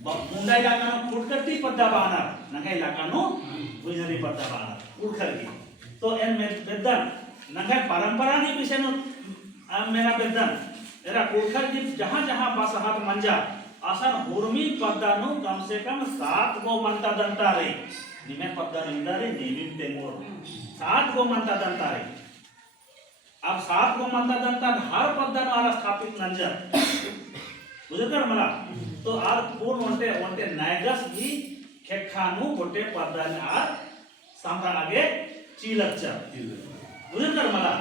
मुंडा इलाका नो फुटकट्टी पद्दा बाना नगे इलाका नो भुइहरी पद्दा बाना उड़खर की तो एन में बेदन नगे परंपरा ने विषय नो मेरा बेदन एरा कोठर की जहां पास हाथ मंजा आसन हुरमी पद्दानु कम से कम 7 गो मंता दंता रे निमे पद्दा निंदारे नेमिम तेमोर 7 गो मंता दंता रे अब 7 गो मंता दंता हर पद्दा वाला स्थापित नंजा बुझकर मला तो आर पूर्ण वंटे वंटे नायगस भी खेखानु गोटे पदान आर सामरा आगे चीलच्चा बुझकर मला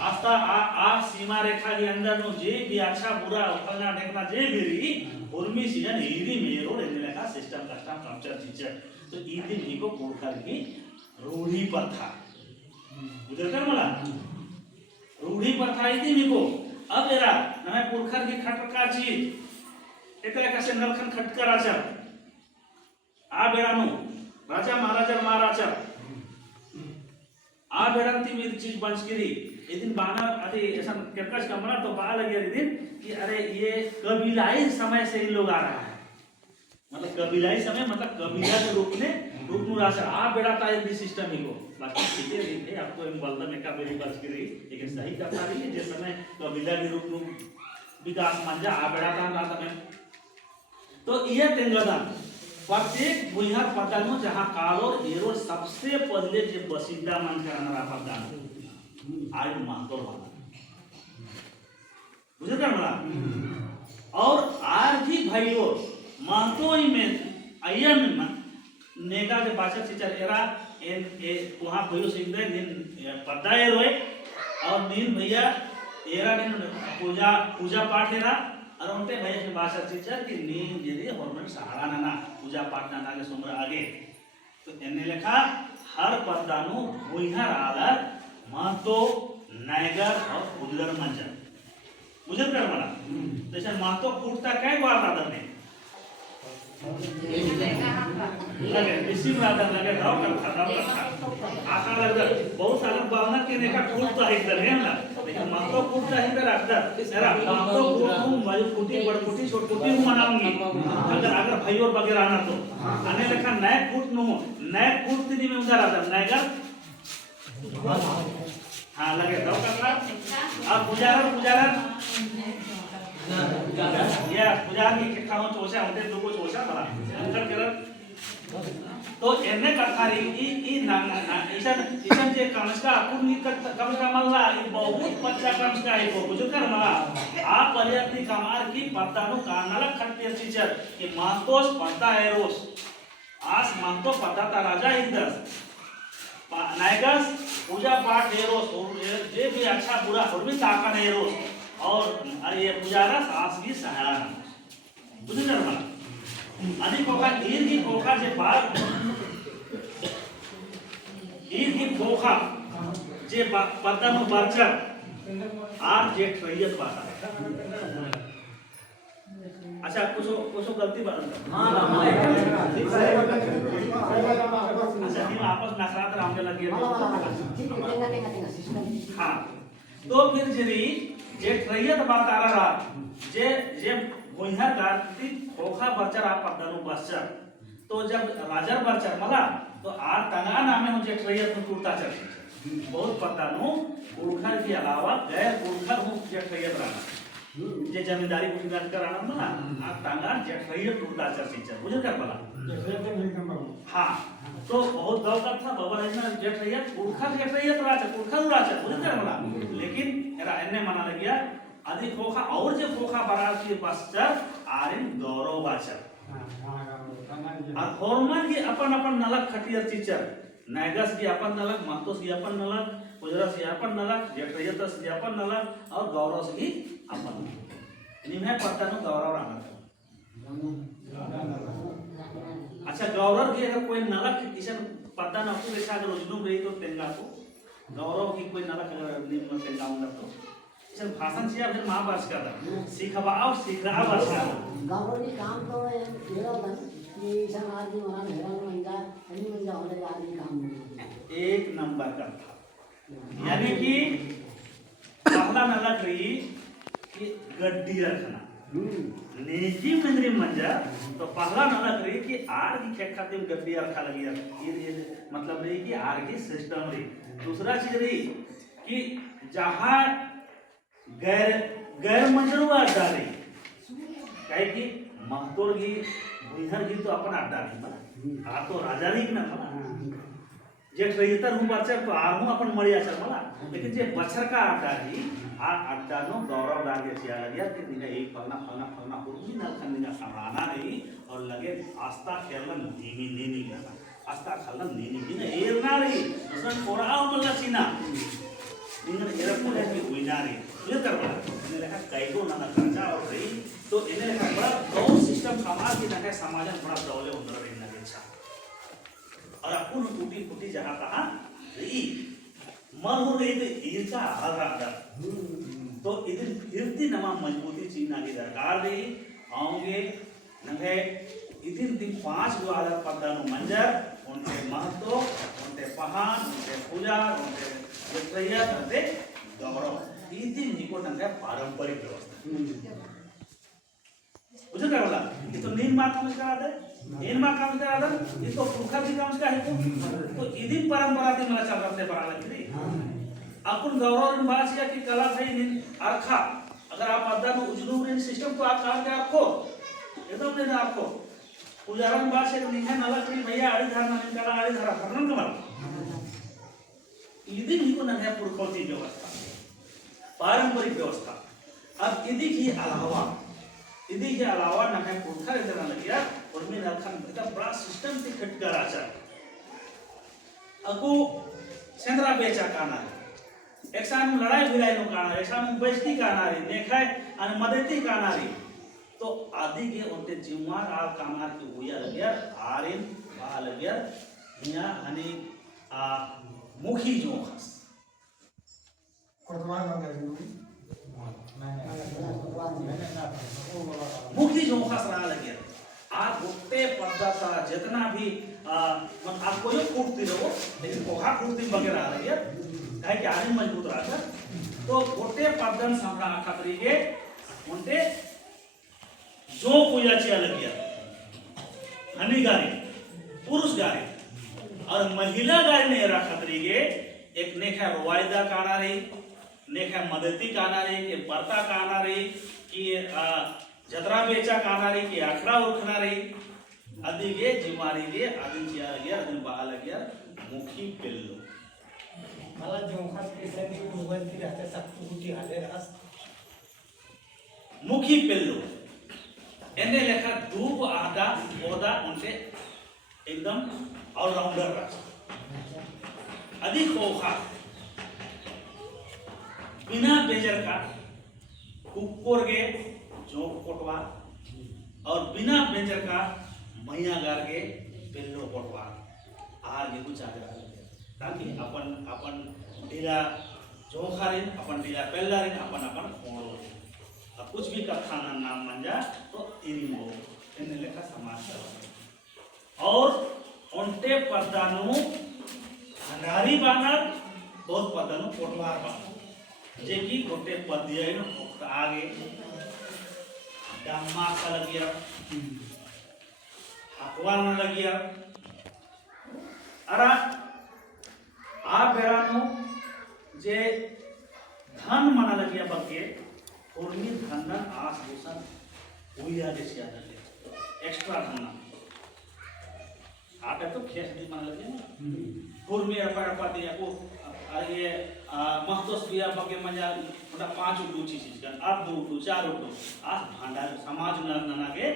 आस्था आ सीमा रेखा के अंदर नो जे भी अच्छा बुरा फलना देखना जे भी रही उर्मी सीजन इदी मेरो रहने लगा सिस्टम कस्टम कल्चर टीचर तो इदी भी को कोड़कर की रूढ़ी प्रथा बुझकर मला रूढ़ी प्रथा इदी भी को अब एरा नमे पुरखर की खटका चीज एकले कसे नलखन खटकराचा आ बेरानो राजा महाराजा आ बेरांती मेरी चीज बंचगिरी एक दिन बाना अरे ऐसा कर्कश कमरा तो बा लगे एक दिन कि अरे ये कबीलाई समय से इन लोग आ रहा है मतलब कबीलाई समय मतलब कबीला के रूप में राजा आ बेराता है सिस्टम ही को बाकी सीधे रीते आपको इन बलदा में का मेरी बंचगिरी एक सही करता रही है जिस समय कबीला के रूप में विकास मंजा आ बेराता राता में तो ये तेंगदा प्रत्येक बुहार पदानु जहां कालो एरो सबसे पहले जो बसिंदा मन करना पदानु आज महत्व वाला बुझे कर मला और आज भी भाइयों महत्व ही में आयन नेका के भाषा टीचर एरा एन ए वहां भयो सिंदे दिन पदाए रोए और नील भैया एरा दिन पूजा पाठ एरा और उनते भैया के भाषा टीचर की नील जेरी हॉर्मोन सहारा नाना पूजा पाठ नाना के सुमर आगे तो एने लिखा हर पदानु बुहार आलर महतो नायगर और उजगर मंजर बुझल कर मला तसे महतो फूटता काय बात आदर ने लगे रिसीव आदर लगे राव करता आका लगे बहुत सारा भावना के ने का फूटता है इधर है ना लेकिन महतो फूटता है इधर अक्सर जरा महतो फूटूं मजू फूटी बड़ फूटी छोट फूटी मनाऊंगी अगर भाई और वगैरह आना तो आने लेखा नए फूट नो नए फूट तीन में उधर आदर नायगर हाँ लगे दो करना अब पुजारा ये पुजारा की कितना हो चोसा होते दो को चोसा बड़ा अंतर कर तो एने कथा रही ई ना ईशन जे कामस्का अपुनी कामस्का मल्ला ई बहुत बच्चा कामस्का है को बुझ कर मला आ पर्याप्ति कामार की पत्तानु कानाला खट्टे टीचर कि मांतोस पत्ता है रोज आस मांतो पत्ता ता राजा इंद्र नायगस पूजा पाठ एरोस जे भी अच्छा बुरा और भी ताकन एरोस और ये पुजारा सास भी सहारा बुझे ना अधिक कोखा ईर की कोखा जे बार ईर की कोखा जे पतन बरचर आर जे ट्रैयत बाता अच्छा कुछ गलती बात हां अच्छा हम आपस में नखरात रामने लगे हां तो फिर जरी जे ट्रैयत बात आ रहा जे जे बुहार गाती खोखा बरचर आप पदानु बसचर तो जब राजर बरचर मला तो आर तना नामे हो जे ट्रैयत में टूटता चल बहुत पदानु उड़खर के अलावा गैर उड़खर हो जे ट्रैयत रहा जे जमींदारी को ठिकान कराना ना आप तांगा जे ट्रैयत टूटता चल टीचर बुझे कर बला हां तो बहुत गांव का था बाबा ने जे ट्रैयत उड़खर राजा बुझे कर बला लेकिन एरा एने मना लगिया आदि खोखा और जे खोखा बराबर के पश्चात आरिन गौरव वाचक और हॉर्मोन की अपन नलक खटियर टीचर नायगस की अपन नलक महतोस की अपन नलक गुजरात की अपन नलक जेठयतस की अपन नलक और गौरव की अपन इनमें पत्तानु गौरव राणा अच्छा गौरव की अगर कोई नलक किशन पत्ता न आपको ऐसा अगर उजनू रही तो तेंगा को गौरव की कोई नलक अगर निम्न तेंगा होगा तो इसे भाषण से फिर महाभारत का था सिखवाओ सिखराव भाषा गौरव की काम तो है तेरा बस ये समाज में हमारा हेरा मंजा अन्य मंजा होने का आदमी काम एक नंबर का था यानी कि पहला नलक रही कि गड्डी रखना नेजी मंदिर मंजा तो पहला नलक रही कि आर की खेत खाते में गड्डी रखा लगी ये मतलब रही कि आर की सिस्टम रही दूसरा चीज रही कि जहां गैर मंजरूआ अड्डा रही कहे कि महतोर की बुहर की तो अपन अड्डा नहीं बना आ तो राजा नहीं ना बना जे ट्रेजर हूं बच्चा तो आर हूं अपन मरिया चल बना लेकिन जे बच्चा का अड्डा रही आ अड्डानो गौरव रागे सिया लगे कि निका एक फलना फलना फलना पुरुष ना खन्नी का समाना रही और लगे आस्था खेलना धीमी नीनी लगा आस्था खेलना नीनी नीनी एरना रही उसने थोड़ा और मल्ला सीना इन्हें एरप को लेके हुईना रही ये कर बड़ा इन्हें लेकर कई को ना खर्चा और रही तो इन्हें लेकर बड़ा गौ सिस्टम समाज की ना समाज में बड़ा दौले उतर रही ना अच्छा और अपन टूटी फूटी जहाँ तहाँ रही मन हो गई तो ईर्षा हाल रहा तो इधर फिरती नमा मजबूती चीज ना की दरकार रही आओगे नंगे इधर दिन 5 गो आधार पदानु मंजर उनके महत्व उनके पहान उनके पूजा उनके यत्रया उनके गौरव इधर निको नंगे पारंपरिक व्यवस्था उसे क्या बोला ये तो नींद मार काम करा दे नींद मार काम करा दे ये तो पुरखा भी काम का है तो इधर परंपरा थी मला चल रहा पड़ा लगी अपन गौरव निवासिया की कला थी अर्खा अगर आप अद्दा में उजलू सिस्टम को आप काम के रखो एकदम नहीं रखो पुजारन वासिया को नहीं है नला करी भैया आड़ी धारना नहीं कला आड़ी धारा भरन कमल इदी ही को नया पुरखौती व्यवस्था पारंपरिक व्यवस्था अब इदी के अलावा नया पुरखा इधर लगिया और में नलखन का बड़ा सिस्टम से खटकर आचार अको सेंद्रा बेचा काना एक साथ लड़ाई भिड़ाई नो काना एक साथ बेइज्जती काना रे देखा अन मदती काना रे तो आदि के उनते जिम्मार आ कामार की हुया लगिया आरिन बा लगिया हिया हनी मुखी जोखस कोतवाल में गई मुखी जोखस रहा लगिया आ गुट्टे पद्धता जितना भी मन आप कोई फूटती रहो लेकिन कोहा फूटती वगैरह लगिया है कि आदमी मजबूत रहा तो गोटे पद्धन संभ्रा खतरी के उनते जो पूजा चिया लगिया हनी गारी पुरुष गारी और महिला गारी ने रखा खतरी के एक नेखा रोवायदा काना रही नेखा मदती काना रही कि बर्ता काना रही कि जतरा बेचा काना रही कि आखड़ा उठना रही आदि के जिमारी के आदि चिया लगिया आदि बहा लगिया मुखी पिल्लो मला जोखात केसरी मुगलती रहते सख्तुटी हाले रस मुखी पिल्लो एने लेखा दूब आदा ओदा उनसे एकदम ऑलराउंडर रहा अधिक ओखा बिना बेजर का कुकुर के जोक कोटवा और बिना बेजर का मैया गार के पिल्लो कोटवा आर के कुछ आगे ताकि अपन अपन ढीला जोखारिन अपन ढीला पेल्लारिन अपन अपन खोड़ो अब कुछ भी का खाना नाम बन जा तो इन्हीं लोग इन्हें लेखा समाज और उनते पदानु भंडारी बानर बहुत पदानु कोटवार बानर जे की गोटे पदिया इन आगे डम्मा का लगिया हकवार न लगिया अरा आ बेरानो जे धन मना लगिया बके उर्मी धन आस भूषण हुईया जैसे आता है एक्स्ट्रा धन आप तो खेस भी मान लगे ना उर्मी अपा दिया को ये महतोस बिया बके मजा मतलब 5 उठू चीज का 8 2 उठू 4 उठू आज भंडार समाज नना के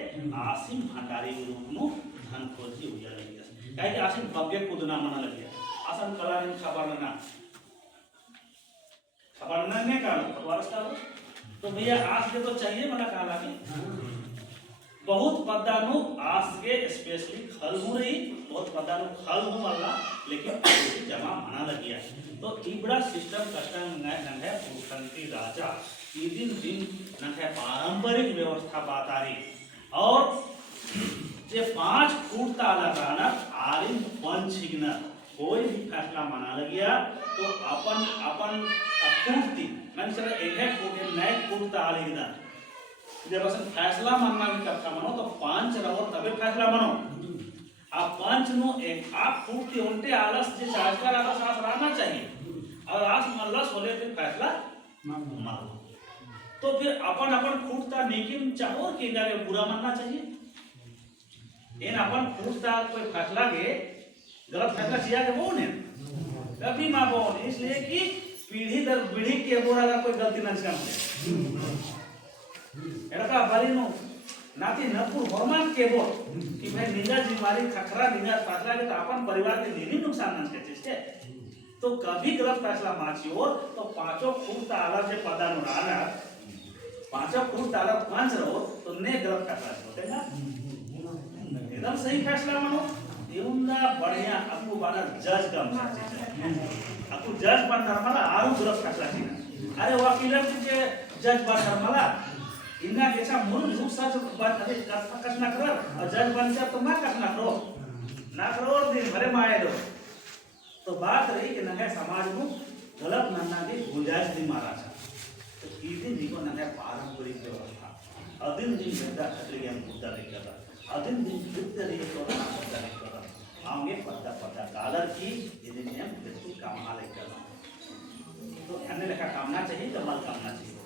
आसिम भंडारी रूप नु धन खोजी हुईया लगिया काहे कि आसिम बके कुदना मना लगिया आसन कलारिन खबर ना ने का वारस का तो भैया आज के तो चाहिए मना कहा लगी बहुत पदानु आज के स्पेशली खल हो रही बहुत पदानु खल हो वाला लेकिन जमा मना लगिया तो इबड़ा सिस्टम कष्टम नंगे पुरखंती राजा दिन दिन नंगे पारंपरिक व्यवस्था बात आ रही और जे 5 फुट ताला गाना आरिन पंचिग्न कोई भी फैसला माना लगिया तो अपन अपन फूटती मैंने सर एक फूट नए फूट ताली ना जब असन फैसला मानना भी करता मनो तो 5 रहो तबे फैसला मनो आप 5 नो एक आप फूटती उल्टे आलस जे चार्जकर आलस आस रहना चाहिए और आस मल्ला सोले फिर फैसला मानो तो फिर अपन अपन फूटता नेकिन चाहो कि जाके बुरा मानना चाहिए इन अपन फूटता कोई फैसला के गलत फैसला किया के वो ने कभी मां बोल इसलिए कि पीढ़ी दर पीढ़ी के बोरा कोई गलती न काम एड़का बारीनो नाती नपुर हरमान के बोल कि भाई निंगा जीवारी खखरा निंगा फासला के अपन परिवार के लिए नुकसान न के चीज तो कभी गलत फैसला माचियो तो पांचों फूट ताला से पदा नुराना पांचों फूट ताला पांच रहो तो ने गलत फैसला होते ना एकदम सही फैसला मानो येउंदा बढ़िया आपको बाना जज का आपको जज बन नर्मला आरु गलत फैसला किया अरे वकील के जज बन नर्मला इन्ना कैसा मूल रूप सच बात अरे कस ना कर और जज बन जा तो ना करो और दिन भरे माए लो तो बात रही कि नंगे समाज में गलत नन्ना की गुंजाइश नहीं मारा था तो इतनी जी को नंगे पारंपरिक व्यवस्था अदिन दिन बेटा खतरे हम मुद्दा नहीं कर रहा अदिन दिन नृत्य नहीं कर रहा मुद्दा नहीं कर रहा आगे पता कालर की इतनी हम बिल्कुल काम हाल कर रहा तो अन्य लेखा कामना चाहिए तो मल कामना चाहिए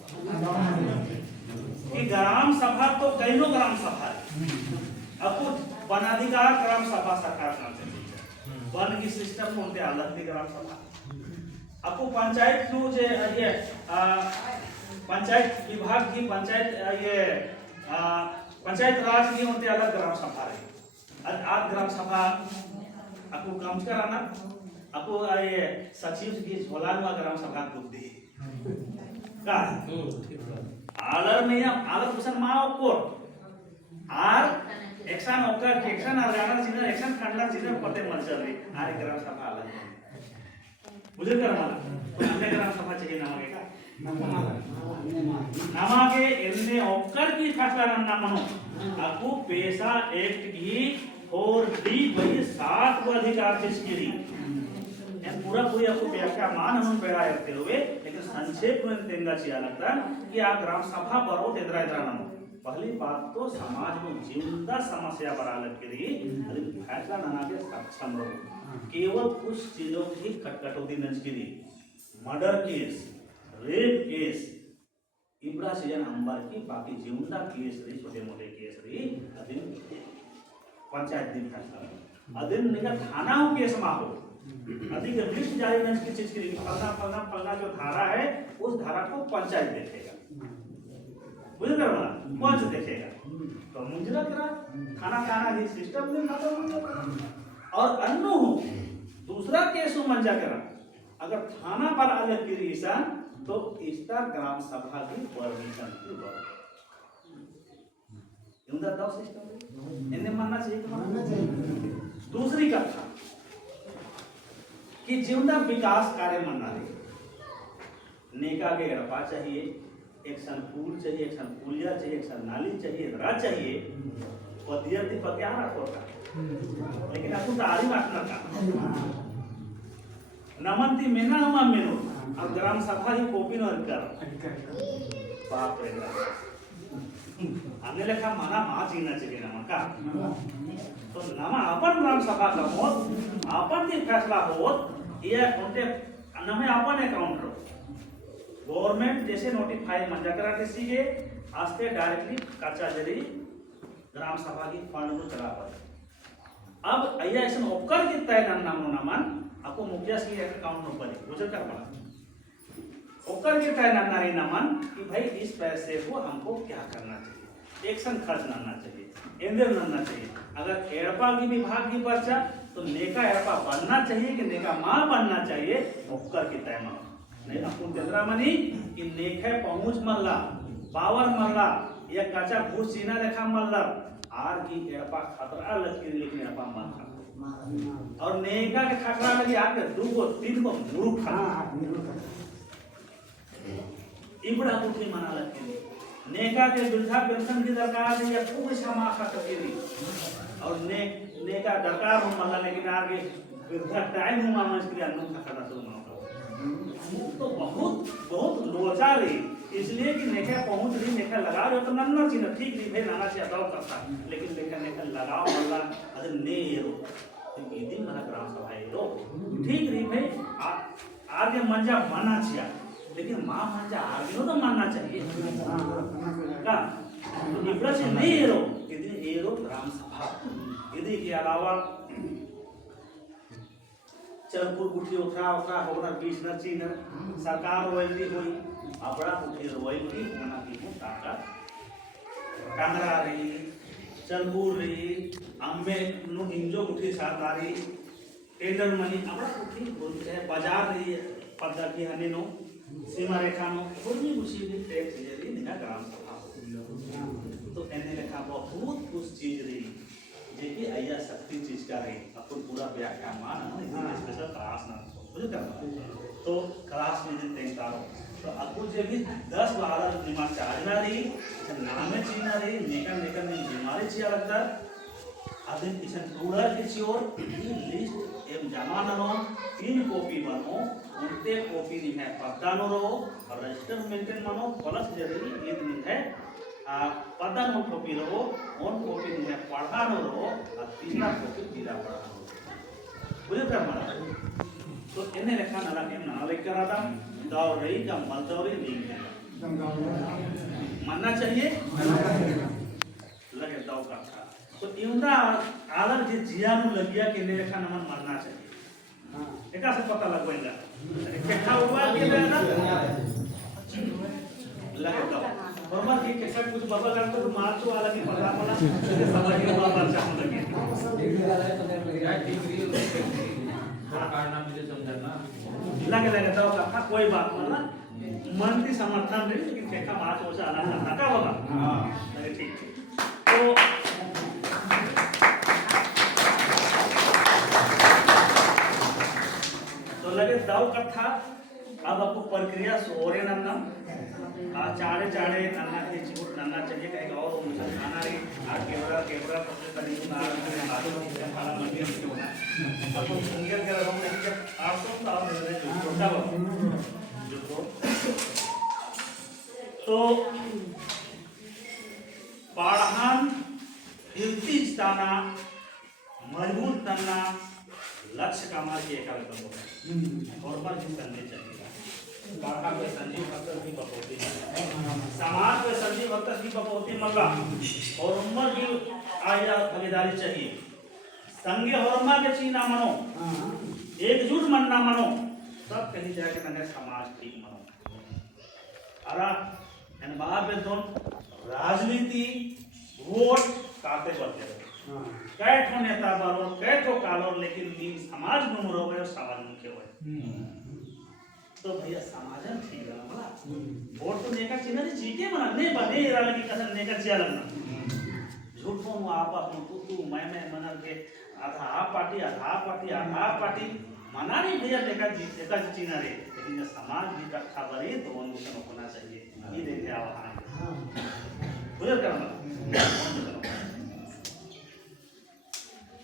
कि ग्राम सभा तो कईनो ग्राम सभा है अब वनाधिकार ग्राम सभा सरकार नाम से वन की सिस्टम कोणते अलग दी ग्राम सभा आपको पंचायत नु जे ये पंचायत विभाग की पंचायत ये पंचायत राज की होते अलग ग्राम सभा रही आज ग्राम सभा आपको काम कराना आपको ये सचिव की झोलानुआ ग्राम सभा बुद्धि का आलर में आलर कुशन माओ को आर एक्शन ओकर एक्शन और गाना सिनर एक्शन खंडा सिनर पते मर्जर रे आरे ग्राम सभा अलग बुझे कर माला तो हमने ग्राम सभा चाहिए नाम के का नामा के इनने ओकर की फैसला ना मनो आपको पैसा एक्ट की और डी वही 7 को अधिकार जिसकी एम पूरी आपको व्याख्या मान हम पेड़ा करते हुए लेकिन संक्षेप में देंगा चाहिए लगता कि आ ग्राम सभा बरो तेदरा नाम पहली बात तो समाज में जिंदा समस्या बड़ा लग के लिए फैसला नाना के सक्षम रहो केवल कुछ चीजों की कटकटौती नजगिरी मर्डर केस रेप केस इब्रा सीजन अंबर की बाकी जिंदा केस रही छोटे मोटे केस रही अधीन पंचायत दिन फैसला अधीन निका थाना केस माहो अधिक लिस्ट जारी में की चीज की फलना जो धारा है उस धारा को पंचायत देखेगा बुझे कर वाला कौन से देखेगा तो मुंजरा करा थाना ही सिस्टम में खत्म और अन्नो दूसरा केस मंजा करा अगर थाना पर अलग की रीसन तो इसका ग्राम सभा की परमिशन की बात इंदर दाव सिस्टम इन्हें मानना चाहिए दूसरी कथा कि जीवना विकास कार्य मना रही नेका के गड़पा चाहिए एक संकुल चाहिए एक संकुलिया चाहिए एक नाली चाहिए राज चाहिए पद्धति पर क्या होगा लेकिन आपको तारी बात ना का नमंती मेना हुआ मेनो अब ग्राम सभा ही कॉपी न कर बाप रे हमने लेखा माना माँ जीना चाहिए नमा का तो नमा अपन ग्राम सभा का होत अपन की फैसला होत ये उनके नमे अपन अकाउंट रो गवर्नमेंट जैसे नोटिफाई मंजा करा के सीगे आस्ते डायरेक्टली कर्जा जरी ग्राम सभा की फंड को चला पड़े अब अय्या ऐसा उपकर की तय नाम नामन आपको मुखिया सी अकाउंट में पड़े गुजर कर पड़ा उपकर की तय नामन कि भाई इस पैसे को हमको क्या करना चाहिए एक्शन खर्च करना चाहिए इंदर करना चाहिए अगर एड़पा की विभाग की पर्चा तो नेका एड़पा बनना चाहिए कि नेका मां बनना चाहिए उपकर की तय नहीं अपन चंद्रा मनी कि नेखे पहुंच मल्ला पावर मल्ला या कच्चा भूस सीना रेखा मल्ला आर की एड़पा खतरा लगी लेकिन एड़पा मत और नेका के खतरा लगी आके 2 को 3 को मुरुख खा इबड़ा उठी मना लगी नेका के वृद्धा पेंशन की दरकार है या खूब क्षमा खतरी और नेका दरकार हो मल्ला लेकिन आगे वृद्धा टाइम हुआ मस्ती अन्नों खतरा तो तो बहुत लोचा रही इसलिए कि नेका पहुंच रही नेका लगा रहे हो तो नन्ना चीज ठीक नहीं भाई नाना से अदाव करता लेकिन नेका लगाओ मल्ला अरे ने येरो तो ये दिन मला ग्राम सभा येरो ठीक नहीं भाई आगे मंजा मानना चाहिए लेकिन मां मंजा आगे तो मानना चाहिए का तो इब्रा से नहीं येरो यदि येरो ग्राम सभा यदि के अलावा चरपुर गुठी उठा उठा होना बीच न चीन सरकार रॉयल्टी हुई अपना गुठी रॉयल्टी होना की हूँ ताकत कांगरा रही चरपुर रही अम्बे नु हिंजो गुठी सातारी टेलर मनी अपना गुठी बोलते हैं बाजार रही पद्दा की हने नो सीमा रेखा नो पूरी गुठी भी टैक्स रही निका ग्राम सभा तो एने लेखा बहुत कुछ चीज रही जेकी आया शक्ति चीज का रही अपन पूरा व्याख्या मान है स्पेशल क्लास ना बुझे कर तो क्लास में दिन तय करो तो अकु जे भी 10-12 दिमाग चार्जना रही नामे चीना रही नेका नेका में बीमारी चिया लगता आदिन किशन पूरा के चियोर लिस्ट एम जमा न नो 3 कॉपी बनो उनते कॉपी नहीं है पता नो रो और रजिस्टर मेंटेन मानो प्लस जरूरी ये नहीं है पता नो कॉपी रो ऑन कॉपी नहीं है पढ़ा नो रो और तीसरा कॉपी दिला पढ़ा बुझे कर मारा तो इन्हें लेखा नाला के नाला लेकर आता दाव रही का मलदौरी नहीं है मानना चाहिए लगे दाव का था तो इउंदा आलर जे जियानु लगिया के ने लेखा नमन मानना चाहिए एका से पता लगवेगा केठा हुआ के ना लगे दाव बर्मा की कैसा कुछ बाबा करते तो मार्च वाला की पता पड़ा इसके समझ में बाबा चाहने लगे कारना मुझे समझना लगे तो का कोई बात ना मन की समर्थन नहीं लेकिन ठेका मार्च हो से आना करना का होगा हां अरे ठीक तो लगे दाव कथा अब आपको प्रक्रिया सोरे नन्ना चाड़े चाड़े नन्ना के चिकुट नन्ना चाहिए कहीं और मुझे खाना रही केवरा केवरा पत्ते तरीके ना आलू के खाना मध्यम से होना अब तो सिंगल कर हम नहीं जब आप तो आप मेरे छोटा जो तो पाढ़ान हिलती स्थाना मजबूत करना लक्ष्य का मार्ग एक अलग होगा और पर भी करने चाहिए बाबा पे संजीव भक्त भी बपौती समाज पे संजीव भक्त भी बपौती मल्ला और उम्र की आया भागीदारी चाहिए संगे होरमा के चीना मनो एकजुट मनना मनो सब कहीं जाके नगे समाज ठीक मनो अरा एन बाहर पे दोन राजनीति वोट काते बढ़ते कै ठो नेता बारो कै ठो कालोर लेकिन दिन समाज में मुरो गए समाज मुख्य हुए तो भैया समाजन ठीक है मला वोट तो नेका चिन्ह जीके मना नहीं बने इरा लगी कसम नेका चिया लगना झूठ को आप तू मैं मना के आधा पार्टी मना नहीं भैया नेका नेका चिन्ह रे लेकिन जब समाज भी रखा बरे तो उनको होना चाहिए ये देखे आवाज बुझे करना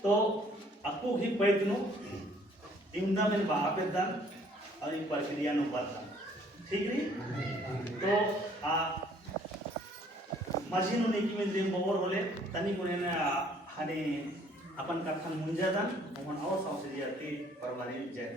तो अक्कू ही पैतनु इमदा में बापेदान और एक प्रक्रिया नु बता ठीक री तो मशीन ने की में दिन बोर होले तनी को ने हने अपन कथन मुंजादन मन और सबसे जाती परवारी जय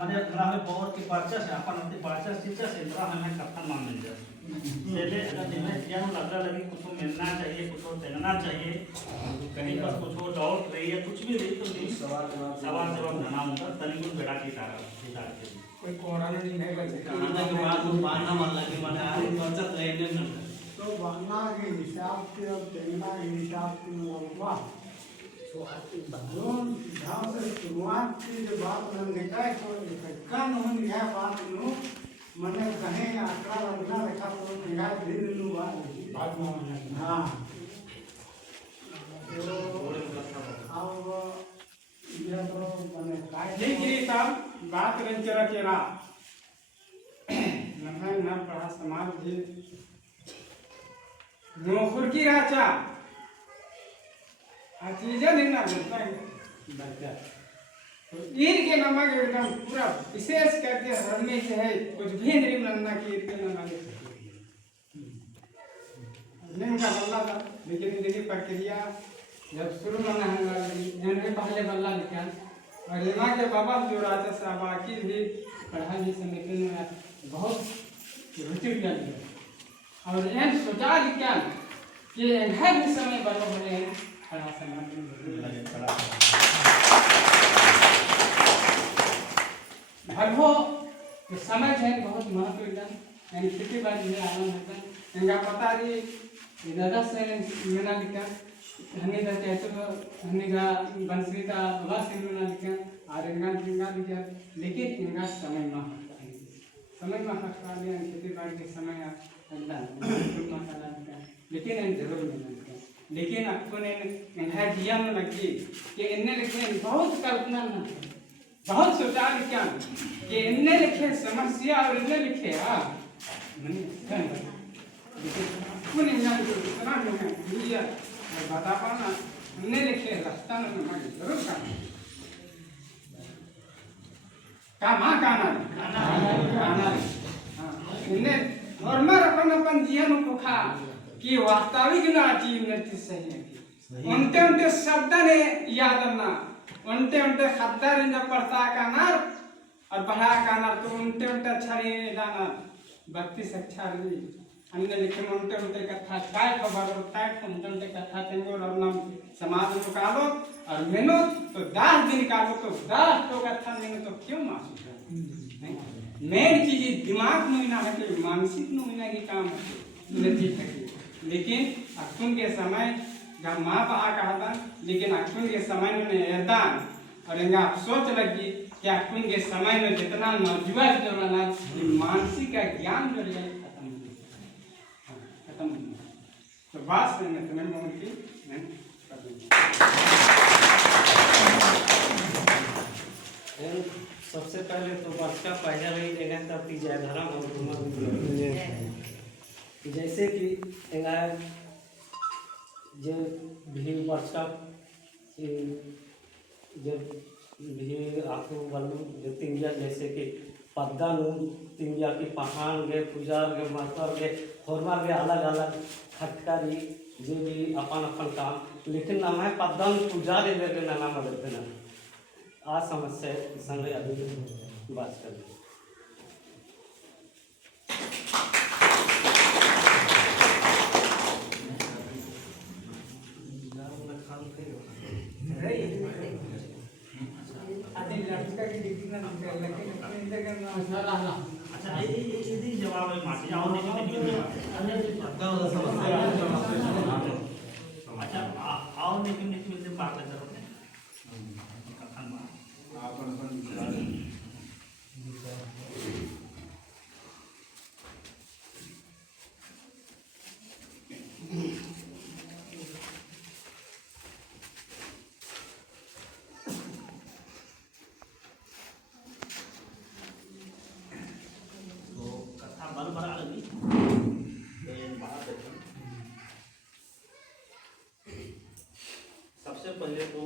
माने हमें बहुत की पर्चा से अपन अपनी पर्चा शिक्षा से हमें कथन मान मिल जाए पहले अगर जिन्हें ज्ञान लगता लगे कुछ मिलना चाहिए कुछ देना चाहिए कहीं पर कुछ डाउट रही है कुछ भी रही तो नहीं सवाल जवाब देना होगा तनी को बेड़ा की तारा कोई कोड़ा नहीं है कहना के बाद बांधना मन लगे माने आरी पर्चा लेने न तो बांधना के हिसाब से और देना के हिसाब से वाह तो दोनों ढंग से शुरुआत की जो बात मन देखा है तो कन मन यह बात नु मने कहे आकड़ा लगना रखा तो निगा दिन नु बात में हां तो अब यह तो बात रंचरा केरा नमः न पढ़ा समाज जी नौकर की राजा चीजें नहीं ना बोलता है तो ईर के नमक एकदम पूरा विशेष करके हरने से है कुछ भी नहीं बनना कि ईर के नमक नहीं का बल्ला था लेकिन देखिए प्रक्रिया जब शुरू में जनरे पहले बल्ला लिखा और यहाँ के बाबा जो राजा साहब बाकी भी पढ़ाई समिति में बहुत रुचि लिया और यह सोचा लिखा कि हर समय बड़े बड़े पढ़ा भरभो तो समय है बहुत महत्वपूर्ण यानी खेती बाड़ी में आनंद होता है इनका पता नहीं दादा से मेरा लिखा हमने तो कहते तो हमने का बंसरी का बाबा से मेरा लिखा और इनका लिखा लेकिन इनका समय में हटका लिया खेती बाड़ी के समय लेकिन इन जरूर मिलना लेकिन आपको ने इन्हें दिया न लगी कि इन्हें लिखे बहुत कल्पना न बहुत सोचा लिखा कि इन्हें लिखे समस्या और इन्हें लिखे लेकिन इतना दिया बता पाना इन्हें लिखे रास्ता न जरूर काना इन्हें और मर अपन जीवन को खा कि वास्तविक ना जीवन सही है उनते शब्द ने याद ना उनते खद्दार इन पढ़ता का नार और पढ़ा का नार तो उनते अच्छा नहीं जाना भक्ति से अच्छा नहीं हमने लिखे उनते कथा काय खबर और काय उनते कथा तेंगो और नाम समाज में कालो और मेनो तो 10 दिन कालो तो 10 तो कथा नहीं तो क्यों मासूम मेन चीज दिमाग में ना है कि मानसिक में ना की काम नहीं है लेकिन अखुन के समय जब माँ बाप कहा था लेकिन अखुन के समय में एहसान और इनका सोच लगी कि अखुन के समय में जितना नौजवान जो ना मानसिक का ज्ञान जो है खत्म तो बात से मैं तुम्हें बोल की सबसे पहले तो वर्ष का पहले रही एगन तब जय धर्म और जैसे कि जो भी वर्ष का जब भी आपको बोलूँ जो तिंगिया जैसे कि पद्दन तिंगिया की पहाड़ गए पूजा गए मतर गए होरमा गए अलग अलग खटकारी जो भी अपन अपन काम लेकिन नाम है पद्दन पूजा दे देते ना नाम देते ना आ समस्या संग अभी बात कर अच्छा ये जवाब है मासी आओ अच्छा आओ लेकिन बात कर सबसे पहले तो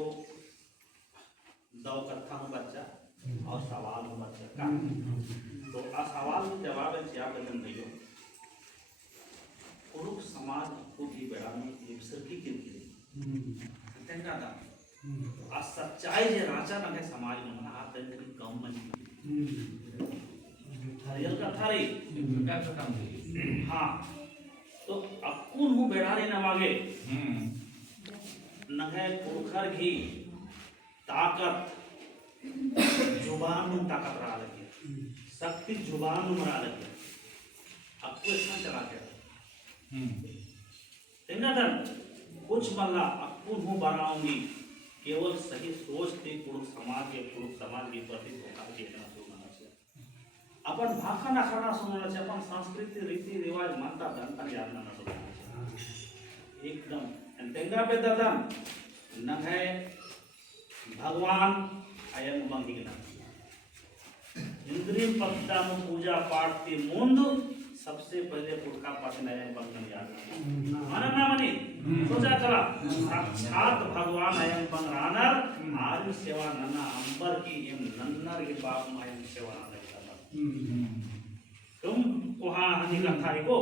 दो कथा हो बच्चा और सवाल हो बच्चा का तो आ सवाल में जवाब है क्या बदन दियो पुरुष समाज को भी बढ़ाने एक सरकी के लिए tenga da a सच्चाई जे राजा ना है समाज में ना आप तक कम मन हरियल का थारी हाँ तो अकुन हूँ बेड़ाने न मांगे न है पुरखर घी ताकत जुबान में ताकत रहा लगे शक्ति जुबान में रहा लगे आपको इतना चला के तेनादन कुछ मल्ला अकुन हूँ बनाऊंगी केवल सही सोच थी पुरुष समाज के प्रति धोखा देना सुनना चाहिए अपन भाषा ना खाना सुनना चाहिए अपन संस्कृति रीति रिवाज मानता जानता जानना ना सुनना चाहिए एकदम तेंगा पे ददन न है भगवान अयन मंगिना इंद्रिय पत्ता में पूजा पाठ के मुंद सबसे पहले पुरखा पाठन आयन बंगन याद माना ना मनी सोचा चला साक्षात भगवान आयन बंग रानर आर्य सेवा नन्ना अंबर की एम नन्नर के बाप मायन सेवा ना करता तुम वहाँ हनी कथा को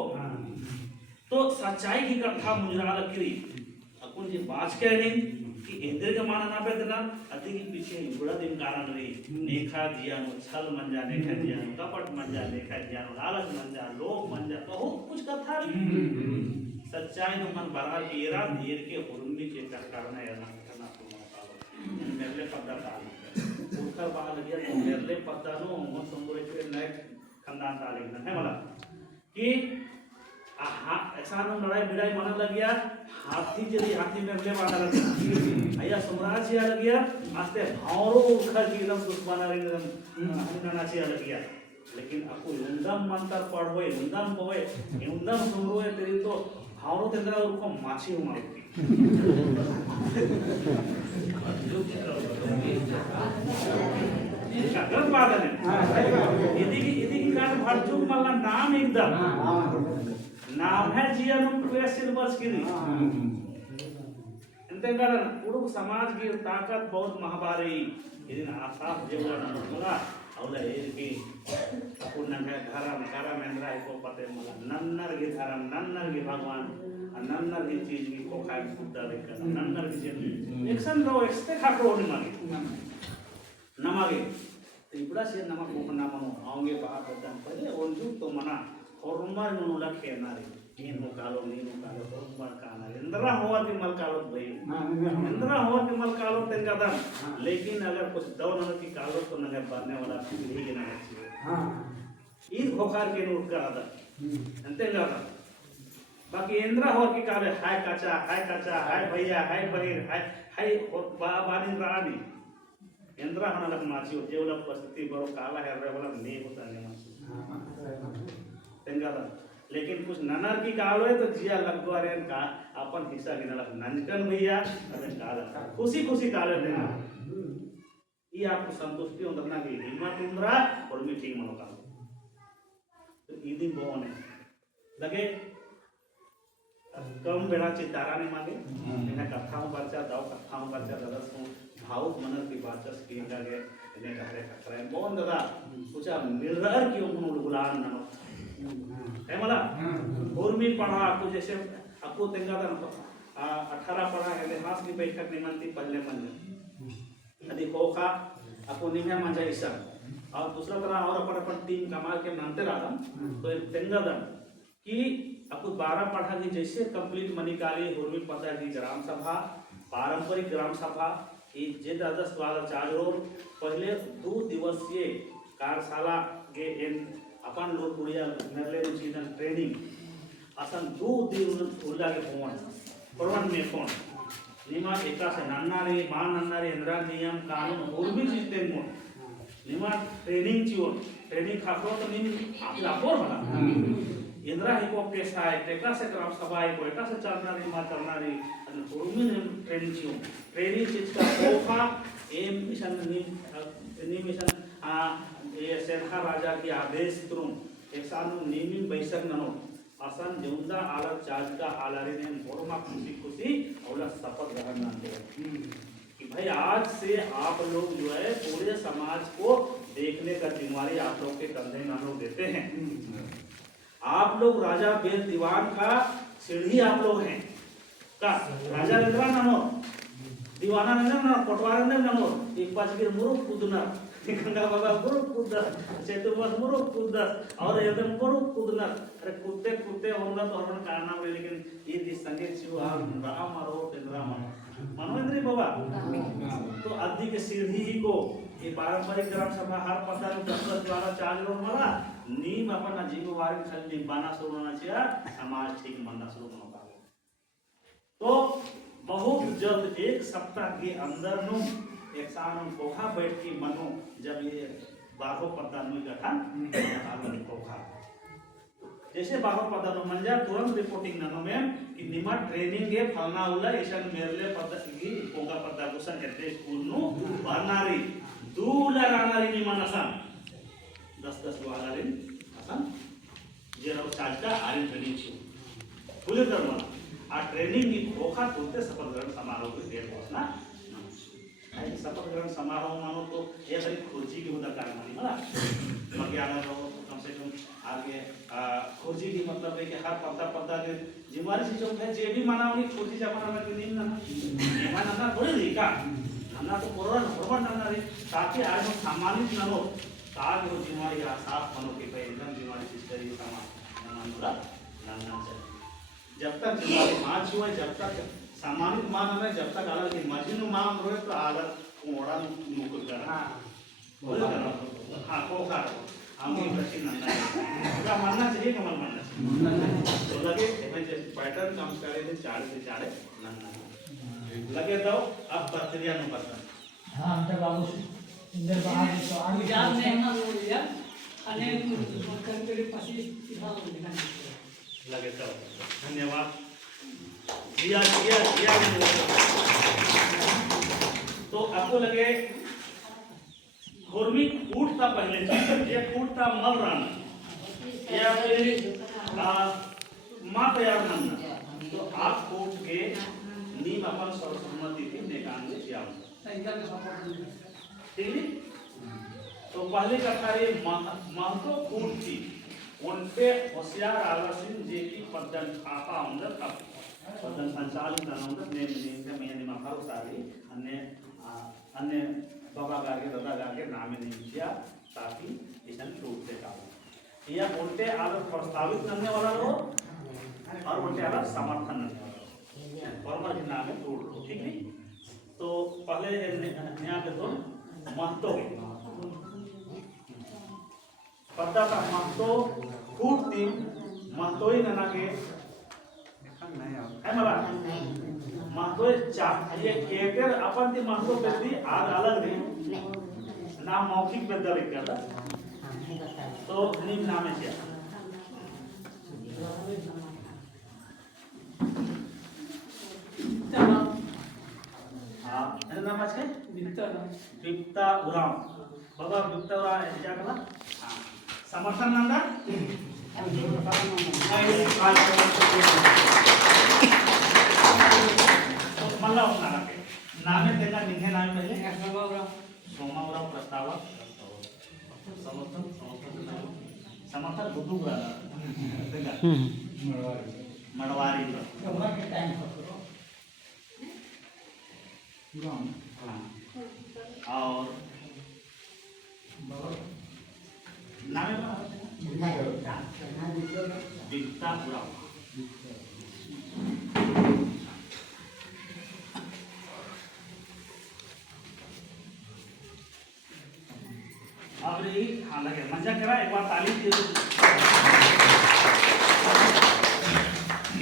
तो सच्चाई की कथा मुजरा लगी अपन जी बाज कह नहीं कि इंद्र के माना ना पे देना अति के पीछे बड़ा दिन कारण रही नेखा जिया नो छल मंजा नेखा जिया नो कपट मंजा नेखा जिया नो लालच मंजा लोभ मंजा बहुत कुछ कथा रही सच्चाई नो मन बरा के एरा धीर के हुरुंदी के कारण है ना करना तो मेरे पता था उठकर बाहर लगिया तो मेरे पता नो मत संबोले के नए खानदान का लेकिन है वाला कि ऐसा नो लड़ाई भिड़ाई माना लगिया हाथी जदी हाथी में ले माना लगिया आया सम्राट से लग गया आस्ते भावरो उखर की एकदम दुश्मना रे हनना से लग गया लेकिन आपको उंदम मंत्र पढ़ोए उंदम कोए उंदम सुनरोए तेरी तो भावरो तेरा उनको माछी हो मारती इसका गलत बात है यदि की काट भरजुग मल्ला नाम एकदम नाम है जीवन क्वेश्चन बस की इंते कारण उड़ुक समाज की ताकत बहुत महाभारी यदि आसाफ जेवला नमला औला एरकी अपुन नंगे घरा मेंद्रा को पते मला नन्नर के धर्म नन्नर के भगवान नन्नर की चीज की को खाए सुद्धा लेकर नन्नर की चीज एक्शन रो एक्सटे खाटो नमागे नमागे इबड़ा से नमक को नामनो आऊंगे बाहर बदन पहले ओंजू तो मना horumar nunula kenari नीनो कालो horumar काना इंद्रा हुआ कि मल कालो भाई इंद्रा हुआ कि मल कालो तेंगा दान लेकिन अगर कुछ दो नंबर की कालो तो नंगे बारने वाला नहीं के नंगे चाहिए ईद खोखार के नूर का आदा तेंगा दान बाकी इंद्रा हुआ कि काले हाय काचा हाय भैया हाय बहिर हाय बानी रानी इंद्रा हना लग माची हो जेवला परिस्थिति बरो काला है रे वाला नहीं होता नहीं माची तेंगादा लेकिन कुछ ननर की कालो है तो जिया लगवा रे का अपन हिस्सा गिना लग नंजकन भैया अरे काला खुशी काले देना ये आपको संतुष्टि हो दरना की हिम्मत उमरा और मीटिंग मनो का तो ईदी बोने लगे कम बेड़ा चितारा ने मांगे इन्हें कथाओं बच्चा दाव कथाओं बच्चा दरस को भावुक मनर की बात चस की लगे इन्हें कहरे खतरे बोन दादा पूछा मिरर क्यों मुन गुलाम न है मला और भी पढ़ा आपको जैसे आपको तेंगा 18 पढ़ा है इतिहास की बैठक निमंती पहले मंज यदि होखा आपको निम्या मंजा ईसा और दूसरा तरह और अपन टीम कमाल के नामते रहा तो तेंगा दन कि आपको 12 पढ़ा की जैसे कंप्लीट मनिकाली हुर्मी पता की ग्राम सभा पारंपरिक ग्राम सभा ये जे 10 वाला चार्ज पहले 2 दिवसीय कार्यशाला के अपन लोग पुड़िया नरले चीजन ट्रेनिंग असन 2 दिन उल्ला के फोन में फोन निमा एका से नन्नारे मान नन्नारे इंद्रा नियम कानून और भी चीज तेमो निमा ट्रेनिंग चिवन ट्रेनिंग खाको तो निम आपला पोर बना इंद्रा ही को पेशा है टेका से ग्राम सभा है को एका से चलनारी मा चलनारी अन पूर्वी ट्रेनिंग चिवन ट्रेनिंग चीज का ओखा एम मिशन निम मिशन ये सेठा राजा की आदेश तुम एकसानु नेमी बैसक ननो आसान देउंदा आलर चार्ज का आलारी ने बोरमा खुशी औला शपथ ग्रहण मानते हैं कि भाई आज से आप लोग जो है पूरे समाज को देखने का जिम्मेवारी आप लोग के कंधे में लोग देते हैं आप लोग राजा बेल दीवान का सीढ़ी आप लोग हैं का राजा रेंद्रा ननो दीवाना ननो पटवार ननो एक पांच गिर मुरुक कुदना गंगा बाबा मुरुक कूदा चेतुर्मास मुरुक कूदा और एकदम मुरुक कूदना अरे कूदते होगा तो हरण कारना में लेकिन ये दिस संगीत शिव राम मारो इंद्रा मारो मनोइंद्री बाबा तो आदि के सीढ़ी ही को ये पारंपरिक ग्राम सभा हर पता में 10 वाला चार्ज रो मारा नीम अपन जिम्मेवारी खाली निभाना शुरू होना चाहिए समाज ठीक बनना शुरू होना तो बहुत जल्द 1 सप्ताह के अंदर नु एक साल कोखा बैठ की मनो जब ये 12 पदानु गठन आलन कोखा जैसे 12 पदानु मंजा तुरंत रिपोर्टिंग ननो में कि निमा ट्रेनिंग के फलना उला ऐसा मेरले पद की कोका पदा गुसन कहते स्कूल नु बानारी दूला रानारी निमा नसा 10 वाला दिन आपण जे राव चालता आणि ट्रेनिंग ची फुले तर मला आ ट्रेनिंग ની ખોખા તોતે શપથ ગ્રહણ સમારોહ के डेट was ना आई शपथ ग्रहण समारोह मानो तो ये बड़ी खुर्ची की उधर कार्य मानी मला बाकी अगर हो तो कम से कम आगे खुर्ची की मतलब है कि हर पत्ता के जिम्मेदारी से जो है जे भी माना उन्हें खुर्ची जमाना में नहीं ना ये माना ना थोड़ी नहीं का ना तो कोरोना ना रे ताकि आज हम सम्मानित ना हो ताकि वो जिम्मेदारी साफ मनो के पे एकदम जिम्मेदारी चीज करी सामान ना पूरा ना चाहिए जब तक जिम्मेदारी मां छुए जब तक सम्मानित मान में जब तक अलग की मजीनु मान रोए तो अलग कोड़ा मुकुल कर हां बोल कर हां को कर हम भी प्रश्न ना क्या मानना चाहिए कमल मानना तो लगे मैं जैसे पैटर्न काम करे थे चाड़े से चाड़े ना लगे तो अब प्रक्रिया नु पसंद हां आमच्या बाबू इंदर बाबू तो आम्ही जाम ने हम बोलिया અને કંકરી પછી સીધા બોલી लगे तो धन्यवाद दिया तो आपको लगे खुरमी फूट था पहले ये फूट था मल राना ये आपके माँ तैयार करना तो आप फूट के नीम अपन सर्वसम्मति थी नेकान में किया ठीक है तो पहले का कार्य महत्व फूट थी उन पे होशियार आलसिन जे की पद्धन आपा अंदर तब पद्धन संचालित अंदर ने के मैं निमा भरोसारी अन्य बाबा गागे दादा गागे नाम नहीं किया ताकि इसन टूट से काम या उल्टे आदर प्रस्तावित करने वाला हो और उल्टे आदर समर्थन करने वाला फॉर्मल के नाम है टूट ठीक है तो पहले नया के तो महत्व पद्दा का महत्व पूर्ति महत्वई ननागे है मला महत्व चा ये केकर अपन ती महत्व बेदी आग अलग नहीं नाम मौखिक बदल करता तो निम नाम है क्या हां नाम है बिप्ता उराम बाबा बिप्ता उराम क्या कला हां समर्थन नंदा मला होणार आहे नामे त्यांना निघे नामे पहिले सोमावराव प्रस्तावक समर्थन बुद्धू मडवारी और नामे बिकता उराव अब ये हाँ लगे मजा करा एक बार ताली दे